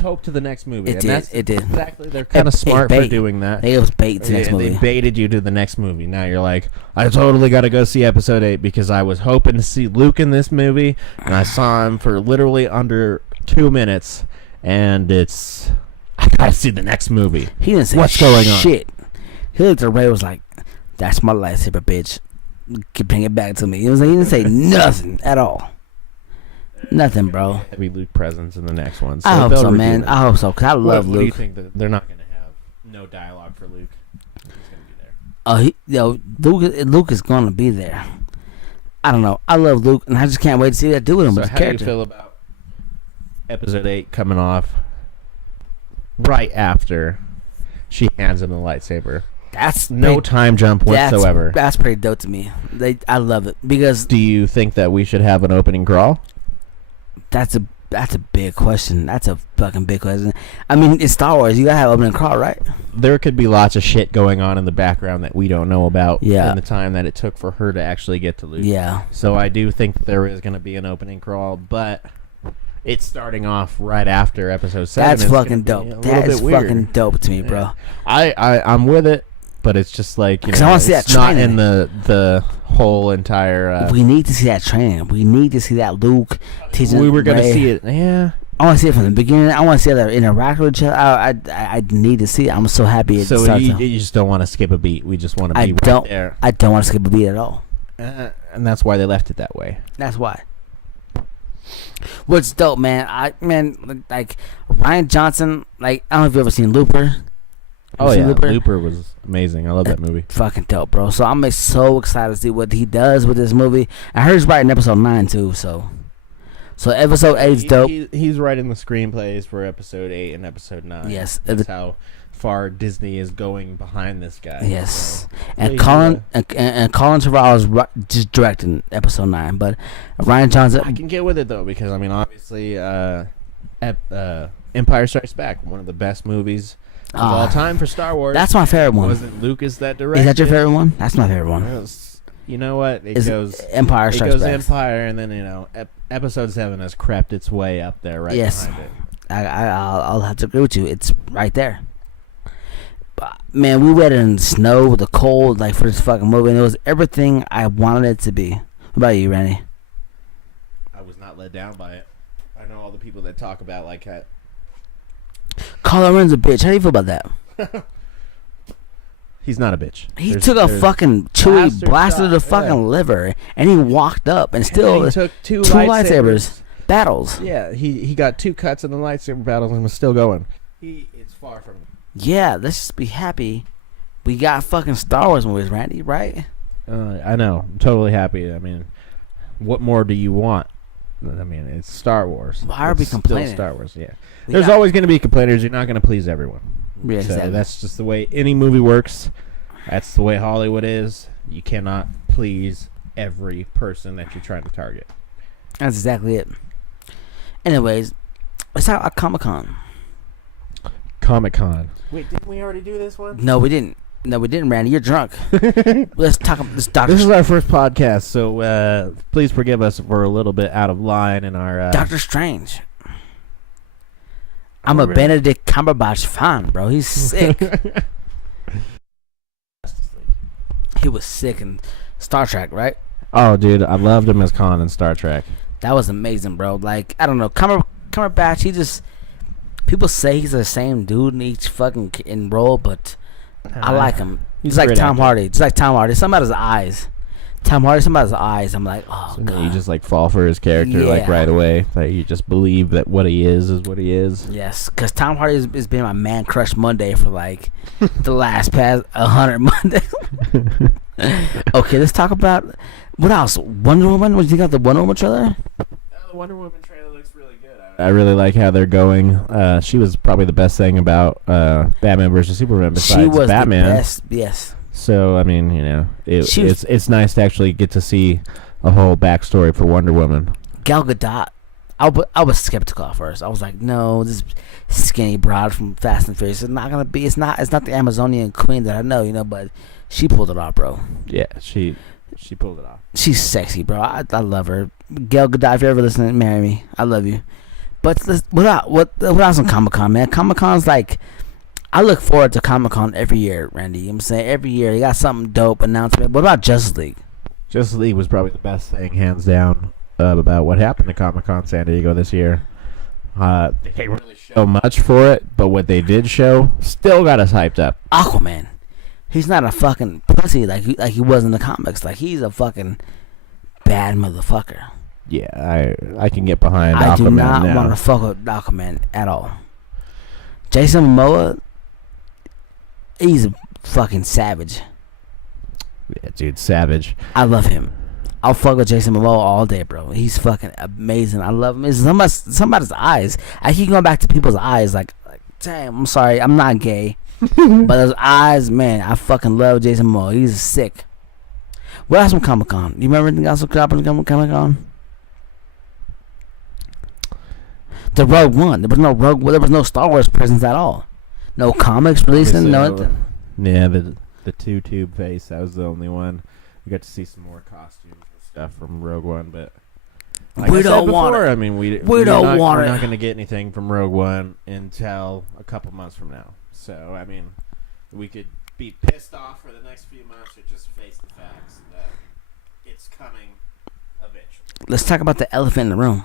hope to the next movie. It did. Exactly. They're kind of smart for doing that. It was bait to the next movie. They baited you to the next movie. Now you're like, I totally got to go see Episode 8 because I was hoping to see Luke in this movie, and I saw him for literally under 2 minutes. And I gotta see the next movie. He didn't say what's going on. Shit. He looked at Ray, was like, "That's my lightsaber, bitch. Bring it back to me." You know what I'm saying? He didn't say nothing at all. Nothing, bro. Heavy Luke presence in the next one. So I hope so, man. I hope so, cause I love Luke. What do you think that they're not gonna have no dialogue for Luke? He's gonna be there. Luke is gonna be there. I don't know. I love Luke, and I just can't wait to see what they do with him. So how do you feel about Episode 8 coming off right after she hands him the lightsaber? That's no time jump whatsoever. That's pretty dope to me. I love it because. Do you think that we should have an opening crawl? That's a big question. That's a fucking big question. I mean, it's Star Wars. You gotta have opening crawl, right? There could be lots of shit going on in the background that we don't know about. Yeah. In the time that it took for her to actually get to Luke. Yeah. So I do think that there is going to be an opening crawl, but it's starting off right after Episode 7. That's fucking dope. That is fucking dope to me, bro. I'm with it, but it's just like, you know, I want to see that not in the whole entire. We need to see that training. We need to see that Luke teaching. We were going to see it. Yeah. I want to see it from the beginning. I want to see how they interact with each other. I need to see it. I'm so happy. So you just don't want to skip a beat. We just want to be right there. I don't want to skip a beat at all. And that's why they left it that way. That's why. What's dope, man? Like Rian Johnson. Like, I don't know if you've ever seen Looper. Oh yeah, Looper was amazing. I love that movie. Fucking dope, bro. So I'm so excited to see what he does with this movie. I heard he's writing episode 9 too. So So episode 8's dope. He's writing the screenplays for episode 8 and episode 9. Yes, that's how far Disney is going behind this guy. Yes, so, and Colin Trevorrow is just directing episode 9, but Rian Johnson. I can get with it though because I mean, obviously, Empire Strikes Back, one of the best movies of all time for Star Wars. That's my favorite one. Wasn't Lucas that directed? Is that your favorite one? That's my favorite one. You know what? It goes Empire Strikes Back. Empire, and then episode 7 has crept its way up there behind it. I'll have to agree with you. It's right there. But, man, we waited in the snow, the cold, like for this fucking movie, and it was everything I wanted it to be. What about you, Randy? I was not let down by it. I know all the people that talk about like that. Kylo Ren's a bitch. How do you feel about that? He's not a bitch. He took a fucking Chewie, blasted the fucking liver, and he walked up and still he took two lightsabers battles. Yeah, he got 2 cuts in the lightsaber battles and was still going. It's far from. Yeah, let's just be happy. We got fucking Star Wars movies, Randy, right? I know. I'm totally happy. I mean, what more do you want? I mean, it's Star Wars. Why are we complaining? Star Wars, yeah. There's always going to be complainers. You're not going to please everyone. Yeah, so exactly. That's just the way any movie works. That's the way Hollywood is. You cannot please every person that you're trying to target. That's exactly it. Anyways, let's talk about Comic-Con. Comic-Con. Wait, didn't we already do this one? No, we didn't. Randy. You're drunk. Let's talk about this Doctor. This is our first podcast, so please forgive us if we're a little bit out of line in our... Doctor Strange. I'm a Benedict Cumberbatch fan, bro. He's sick. He was sick in Star Trek, right? Oh, dude, I loved him as Khan in Star Trek. That was amazing, bro. Like, I don't know. Cumberbatch, he just... People say he's the same dude in each fucking role, but I like him. He's like Tom Hardy. Just like Tom Hardy. Something about his eyes. Tom Hardy, something about his eyes. I'm like, oh, so God. You just, like, fall for his character, like, right away. Like, you just believe that what he is what he is. Yes, because Tom Hardy has been my man crush Monday for, like, the last past 100 Mondays. Okay, let's talk about... What else? Wonder Woman? What did you think of the Wonder Woman trailer? The Wonder Woman trailer looks really good. I really like how they're going. She was probably the best thing about Batman vs. Superman besides she was Batman. The best, yes. So, I mean, you know, it's nice to actually get to see a whole backstory for Wonder Woman. Gal Gadot, I was skeptical at first. I was like, no, this skinny broad from Fast and Furious is not gonna be. It's not the Amazonian queen that I know, you know. But she pulled it off, bro. Yeah, she pulled it off. She's sexy, bro. I love her. Gal Gadot, if you're ever listening, marry me. I love you. But what else on Comic-Con, man? Comic-Con's like... I look forward to Comic-Con every year, Randy. You know what I'm saying? Every year, they got something dope announcement. What about Justice League? Justice League was probably the best thing, hands down, about what happened to Comic-Con San Diego this year. They didn't really show much for it, but what they did show still got us hyped up. Aquaman. He's not a fucking pussy like he was in the comics. Like, he's a fucking bad motherfucker. Yeah, I can get behind Aquaman now. I do not want to fuck with Aquaman at all. Jason Momoa... He's a fucking savage. Yeah, dude, savage. I love him. I'll fuck with Jason Momoa all day, bro. He's fucking amazing. I love him. It's somebody's eyes. I keep going back to people's eyes. Like, damn, I'm sorry. I'm not gay. But those eyes, man, I fucking love Jason Momoa. He's sick. What else from Comic-Con? You remember anything else from Comic-Con? The Rogue One. There was no Star Wars presence at all. No comics releasing, nothing. Yeah, the two-tube face, that was the only one. We got to see some more costumes and stuff from Rogue One, but like we don't want it. I mean, we're not going to get anything from Rogue One until a couple months from now. So, I mean, we could be pissed off for the next few months or just face the facts that it's coming eventually. Let's talk about the elephant in the room.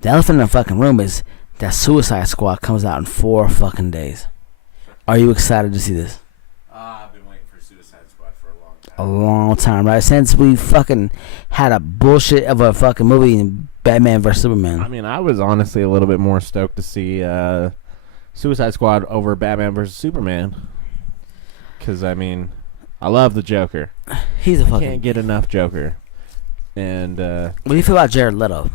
The elephant in the fucking room is that Suicide Squad comes out in 4 fucking days. Are you excited to see this? I've been waiting for Suicide Squad for a long time. A long time, right? Since we fucking had a bullshit of a fucking movie in Batman vs. Superman. I mean, I was honestly a little bit more stoked to see Suicide Squad over Batman vs. Superman. Because, I mean, I love the Joker. He's a fucking... Can't get enough Joker. And, what do you feel about Jared Leto?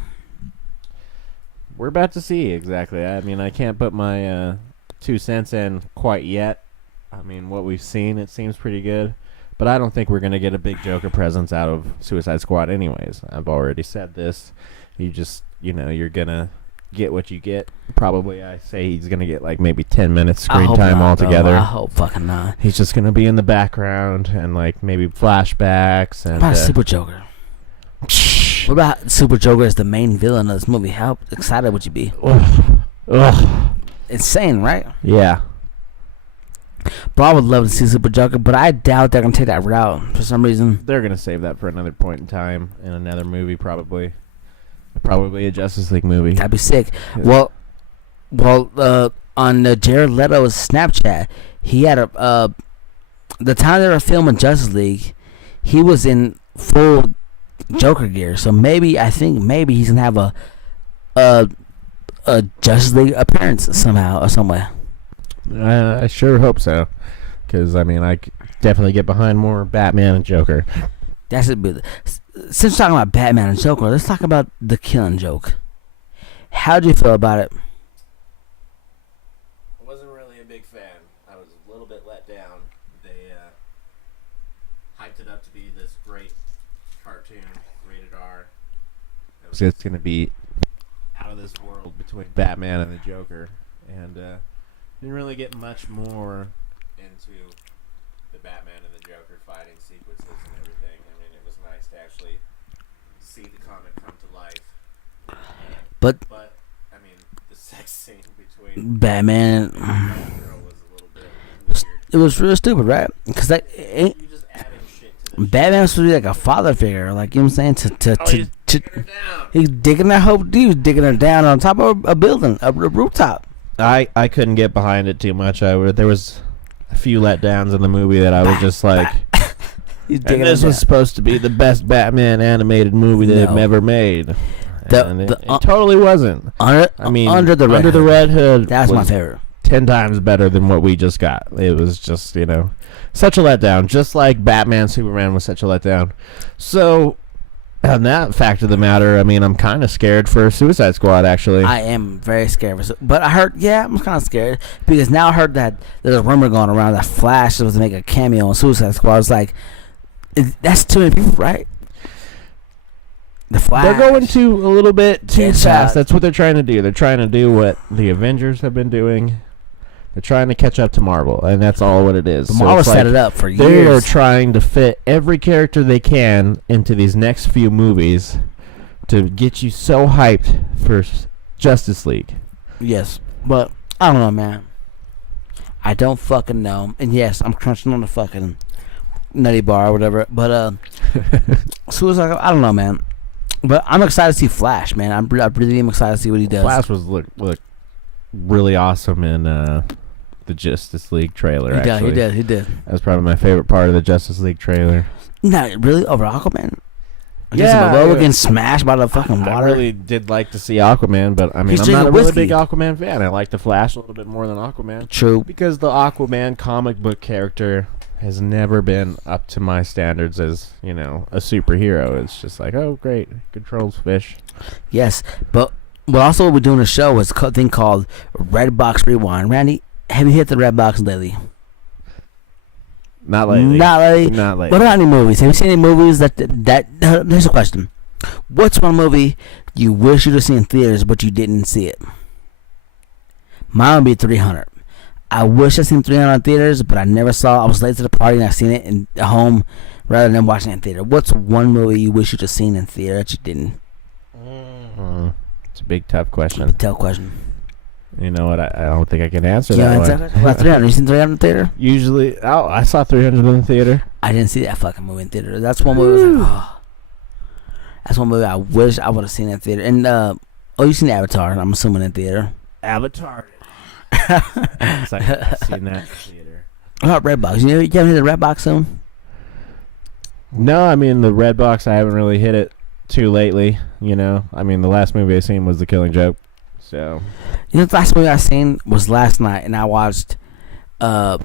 we're about to see exactly. I mean, I can't put my 2 cents in quite yet. I mean, what we've seen, it seems pretty good. But I don't think we're going to get a big Joker presence out of Suicide Squad anyways. I've already said this. You just, you're going to get what you get. Probably, I say he's going to get like maybe 10 minutes screen time altogether. Bro. I hope fucking not. He's just going to be in the background and like maybe flashbacks. And what about Super Joker? What about Super Joker as the main villain of this movie? How excited would you be? Ugh. Insane, right? Yeah. Bro, I would love to see Super Joker, but I doubt they're going to take that route for some reason. They're going to save that for another point in time in another movie, probably. Probably a Justice League movie. That'd be sick. Well, on Jared Leto's Snapchat, he had the time they were filming Justice League, he was in full Joker gear. So I think maybe he's going to have a Justice League appearance somehow or some way. I sure hope so, because I mean, I definitely get behind more Batman and Joker. That should be. Since we're talking about Batman and Joker, let's talk about the Killing Joke. How did you feel about it? I wasn't really a big fan. I was a little bit let down. They hyped it up to be this great cartoon, rated R. It's going to be out of this world between Batman and the Joker, and didn't really get much more into the Batman and the Joker fighting sequences and everything. I mean, it was nice to actually see the comic come to life. But I mean, the sex scene between Batman and girl was a little bit weird. it was real stupid, right? Because You're just adding shit to the Batman was supposed to be like a father figure, like, you know what I'm saying? he's digging her down. He's digging that whole dude was digging her down on top of a building, a rooftop. I couldn't get behind it too much. There was a few letdowns in the movie that I was just like, He's and digging this her was down. supposed to be the best Batman animated movie they've No. ever made. And it totally wasn't. Under the Red Hood. That's my was favorite. 10 times better than what we just got. It was just, such a letdown. Just like Batman Superman was such a letdown. So, on that fact of the matter, I mean, I'm kind of scared for Suicide Squad, actually. I am very scared. But I heard, I'm kind of scared. Because now I heard that there's a rumor going around that Flash was to make a cameo on Suicide Squad. I was like, that's too many people, right? The Flash. They're going too a little bit too Deadshot. fast. That's what they're trying to do. They're trying to do what the Avengers have been doing. They're trying to catch up to Marvel, and that's all what it is. But Marvel set it up for years. They are trying to fit every character they can into these next few movies to get you so hyped for Justice League. Yes, but I don't know, man. I don't fucking know. And yes, I'm crunching on the fucking nutty bar or whatever. But Suicide, I don't know, man. But I'm excited to see Flash, man. I really am excited to see what he does. Flash was look really awesome in the Justice League trailer. He did. That was probably my favorite part of the Justice League trailer. No, really over Aquaman. Yeah, Momoa getting smashed by the fucking water. I really did like to see Aquaman, but I mean, He's I'm not a drinking really whiskey. big Aquaman fan. I like the Flash a little bit more than Aquaman. True. Because the Aquaman comic book character has never been up to my standards as, a superhero. It's just like, oh, great, controls fish. Yes, but also what we're doing a show is a thing called Redbox Rewind. Randy, have you hit the Redbox lately? Not lately. Not lately. Not lately. What about any movies? Have you seen any movies that here's a question. What's one movie you wish you'd have seen in theaters but you didn't see it? Mine would be 300. I wish I'd seen 300 in theaters, but I never saw it. I was late to the party and I seen it at home rather than watching it in theater. What's one movie you wish you'd have seen in theater that you didn't? It's a big, tough question. Tell question. You know what? I don't think I can answer Yeah, that one. about 300. You seen 300 in theater? Usually, I saw 300 in the theater. I didn't see that fucking movie in theater. That's one movie. I was like, oh. That's one what I wish I would have seen in theater. And you seen Avatar? I'm assuming in theater. Avatar. I've seen that in theater. What about Redbox? You haven't hit the Redbox soon? No, I mean the Redbox. I haven't really hit it too lately. I mean the last movie I seen was The Killing Joke. So. The last movie I seen was last night, and I watched the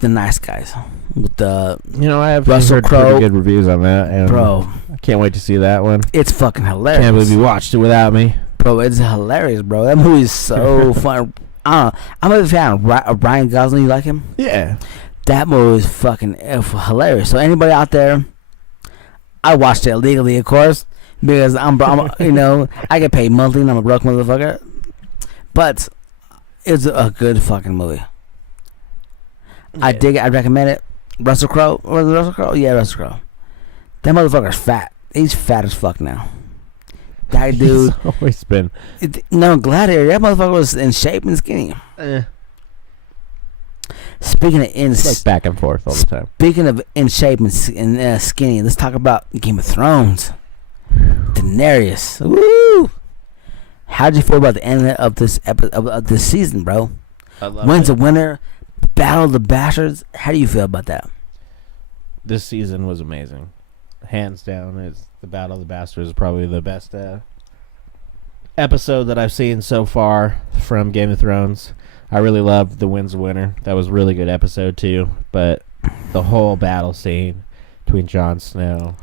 Nice Guys with the I have Russell heard Crowe. pretty good reviews on that. And bro. I can't wait to see that one. It's fucking hilarious. Can't believe you watched it without me. Bro, it's hilarious, bro. That movie is so fun. I'm a fan of Ryan Gosling. You like him? Yeah. That movie is fucking hilarious. So anybody out there, I watched it illegally, of course, because I'm I get paid monthly and I'm a broke motherfucker. But it's a good fucking movie. Yeah. I dig it. I recommend it. Russell Crowe. Was it Russell Crowe? Yeah, Russell Crowe. That motherfucker's fat. He's fat as fuck now. That dude. He's always been. Gladiator. That motherfucker was in shape and skinny. Speaking of it's like back and forth all the time. Speaking of in shape and skinny, let's talk about Game of Thrones. Daenerys. Woo! How'd you feel about the end of this of this season, bro? I love When's it. the winner? Battle of the Bastards. How do you feel about that? This season was amazing. Hands down, is the Battle of the Bastards is probably the best episode that I've seen so far from Game of Thrones. I really loved the When's the Winner. That was a really good episode too. But the whole battle scene between Jon Snow.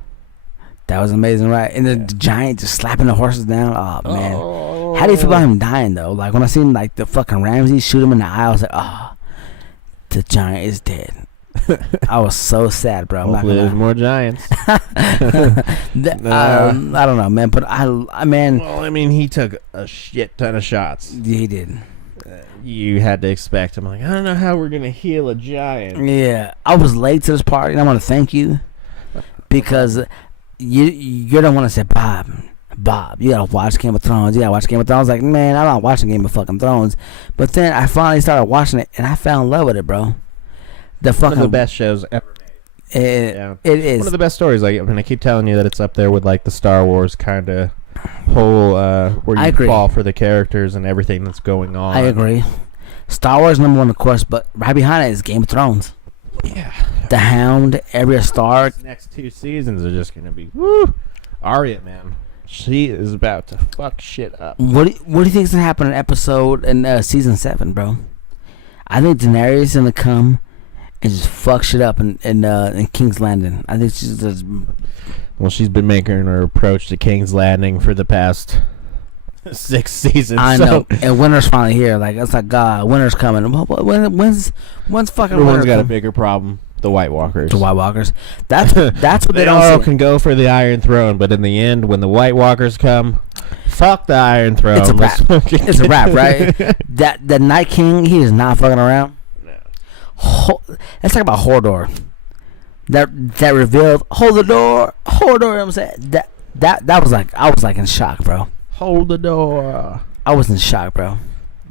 That was amazing, right? And the giant just slapping the horses down. Oh man. How do you feel about him dying though? Like when I seen like the fucking Ramsay shoot him in the eye, I was like, oh, the giant is dead. I was so sad, bro. Hopefully there's more giants. I don't know, man. But man. Well, I mean, he took a shit ton of shots. Yeah, he did. You had to expect him. Like, I don't know how we're gonna heal a giant. Yeah, I was late to this party, and I want to thank you because you don't want to say Bob. You gotta watch Game of Thrones. You gotta watch Game of Thrones. Like, man, I'm not watching Game of fucking Thrones. But then I finally started watching it, and I fell in love with it, bro. One of the best shows ever made. It is one of the best stories. Like, I mean, I keep telling you that it's up there with like the Star Wars kind of whole where you fall for the characters and everything that's going on. I agree. Star Wars #1, of course, but right behind it is Game of Thrones. Yeah. The Hound, Arya Stark. These next 2 seasons are just gonna be woo. Arya, man, she is about to fuck shit up. What do you think is gonna happen in season 7, bro? I think Daenerys is gonna come and just fuck shit up in King's Landing. I think she's just. Well, she's been making her approach to King's Landing for the past 6 seasons. I know, and winter's finally here. Like it's like God, winter's coming. When's fucking? Everyone's got a bigger problem. The White Walkers. The White Walkers. That's what they don't all see. can go for the Iron Throne, but in the end, when the White Walkers come, fuck the Iron Throne. It's a wrap. It's a wrap, right? That Night King, he is not fucking around. No. Let's talk about Hodor. That revealed, hold the door, Hodor. You know what I'm saying? That was like, I was like in shock, bro. Hold the door. I was in shock, bro.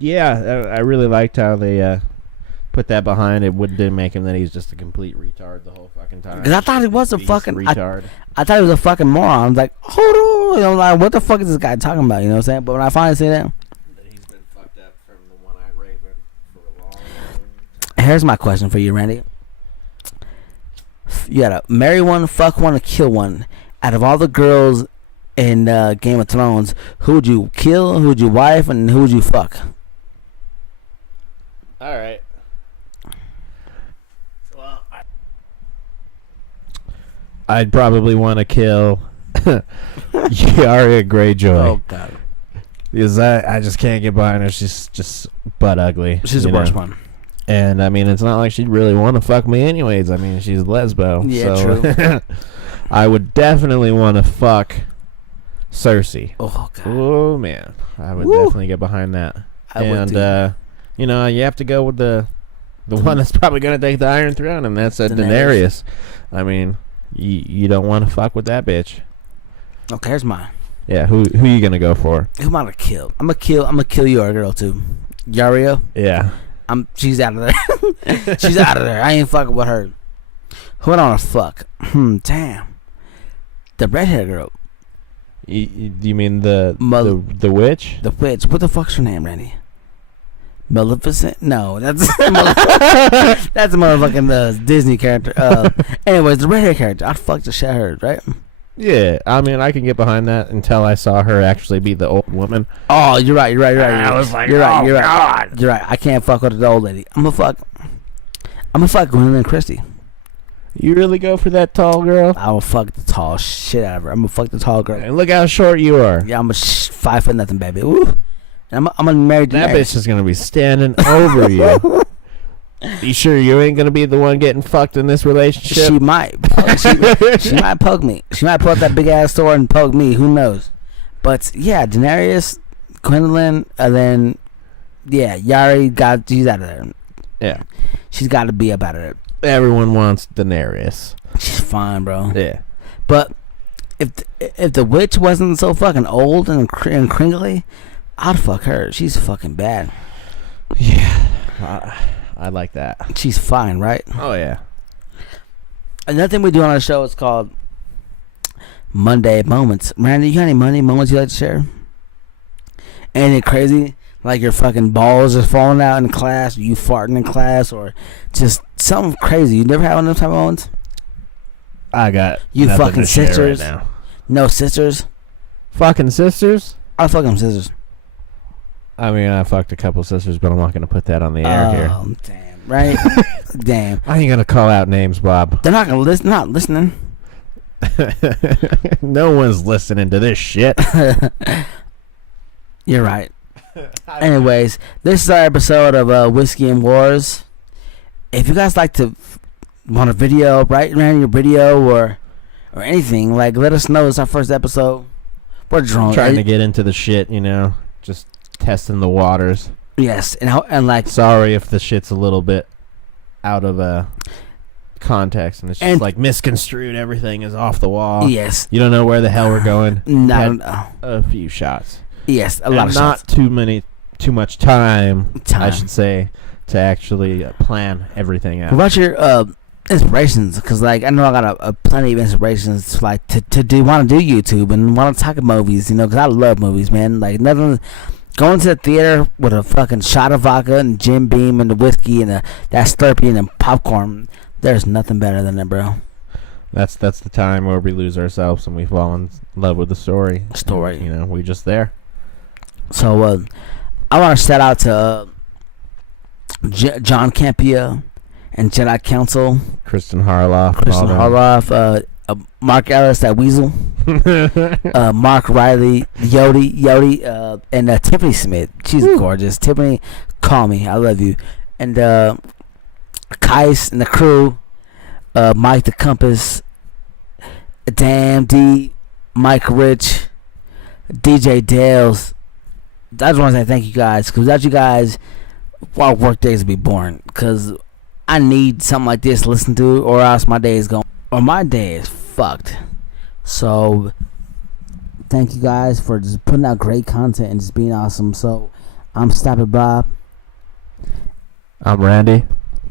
Yeah, I really liked how they put that behind it. Didn't make him that he's just a complete retard the whole fucking time. Because I thought he was a fucking retard. I thought he was a fucking moron. I was like, hold on, you know, like what the fuck is this guy talking about? You know what I'm saying? But when I finally see that, he's been fucked up from the One-Eyed Raven for a long time. Here's my question for you, Randy. You gotta marry one, fuck one, or kill one. Out of all the girls in Game of Thrones, who would you kill, who would you wife, and who would you fuck? All right. Well, I'd probably want to kill Arya Greyjoy. Oh God! Because I just can't get behind her. She's just butt ugly. She's the worst one. And I mean, it's not like she'd really want to fuck me anyways. I mean, she's lesbo. Yeah, so true. I would definitely want to fuck Cersei. Oh God! Oh man, I would definitely get behind that. You know, you have to go with the one that's probably gonna take the Iron Throne, and that's Daenerys. I mean, you don't want to fuck with that bitch. Okay, here's mine. Yeah, who you gonna go for? Who am I gonna kill? I'm gonna kill your girl too, Yaria. Yeah. She's out of there. She's out of there. I ain't fucking with her. Who I wanna fuck? Damn. The redhead girl. You mean the witch? The witch. What the fuck's her name, Randy? Maleficent? No, that's that's a motherfucking Disney character. Anyways, the redhead character. I'd fuck the shit out of her, right? Yeah, I mean, I can get behind that until I saw her actually be the old woman. Oh, you're right. I was like, you're right. God. You're right. I can't fuck with the old lady. I'm gonna fuck Gwendolyn Christie. You really go for that tall girl? I will fuck the tall shit out of her. I'm gonna fuck the tall girl. And look how short you are. Yeah, I'm 5 foot nothing, baby. Ooh. And I'm gonna marry That bitch is gonna be standing over you. You sure you ain't gonna be the one getting fucked in this relationship? She might. She might poke me. She might pull out that big ass sword and poke me. Who knows? But yeah, Daenerys, Gwendolyn, and then Yari she's out of there. Yeah, she's got to be up out of there. Everyone wants Daenerys. She's fine, bro. Yeah, but if the witch wasn't so fucking old and crinkly, I'd fuck her. She's fucking bad. Yeah, I like that. She's fine, right? Oh yeah. Another thing we do on the show is called Monday Moments. Randy, you got any Monday moments you like to share? Anything crazy? Like your fucking balls are falling out in class, or you farting in class, or just something crazy. You never had one of those type of moments? I got you fucking to share sisters. Right now. No sisters? Fucking sisters? I'll fuck them sisters. I mean, I fucked a couple sisters, but I'm not gonna put that on the air here. Oh, damn. Right? Damn. I ain't gonna call out names, Bob. They're not gonna listen. Not listening. No one's listening to this shit. You're right. Anyways, this is our episode of Whiskey and Wars. If you guys like to want a video, write around your video or anything, like let us know. It's our first episode. We're drunk. Trying to get into the shit, just testing the waters. Yes, and like sorry if the shit's a little bit out of context and it's just like misconstrued. Everything is off the wall. Yes, you don't know where the hell we're going. No, a few shots. Yes, a lot of shots. Not too much time, I should say, to actually plan everything out. What about your inspirations? Because like I know I got a plenty of inspirations like to want to do YouTube and want to talk movies. Because I love movies, man. Like nothing. Going to the theater with a fucking shot of vodka and Jim Beam and the whiskey and that Slurpee and the popcorn. There's nothing better than it, bro. That's the time where we lose ourselves and we fall in love with the story. We're just there. So I want to shout out to John Campea and Jedi Council. Kristen Harloff. Mark Ellis, that weasel. Mark Riley, Yodi, and Tiffany Smith. She's gorgeous. Tiffany, call me. I love you. And Kais and the crew. Mike the Compass. Damn D. Mike Rich. DJ Dales. I just want to say thank you guys. Because without you guys, our work days would be boring. Because I need something like this to listen to, or else my day is going. Or my day is fucked. So thank you guys for just putting out great content and just being awesome. So I'm Stop It Bob. I'm Randy.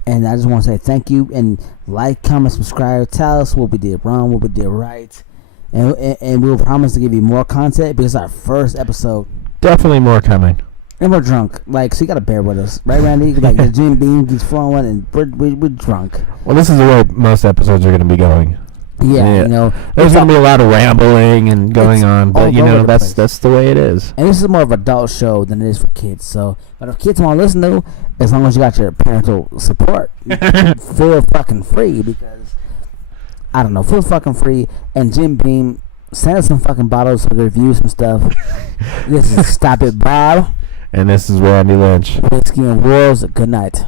And I just want to say thank you and like, comment, subscribe. Tell us what we did wrong, what we did right. And we'll promise to give you more content because it's our first episode. Definitely more coming. And we're drunk, so you gotta bear with us, right, Randy? Like the Jim Beam keeps flowing, and we're drunk. Well, this is the way most episodes are going to be going. Yeah, there's going to be a lot of rambling and going on, but that's the way it is. And this is more of an adult show than it is for kids. So, but if kids want to listen to, as long as you got your parental support, feel fucking free because feel fucking free. And Jim Beam, send us some fucking bottles so we can review some stuff. This is Stop It Bob. And this is Randy Lynch. Whiskey and Wars. Good night.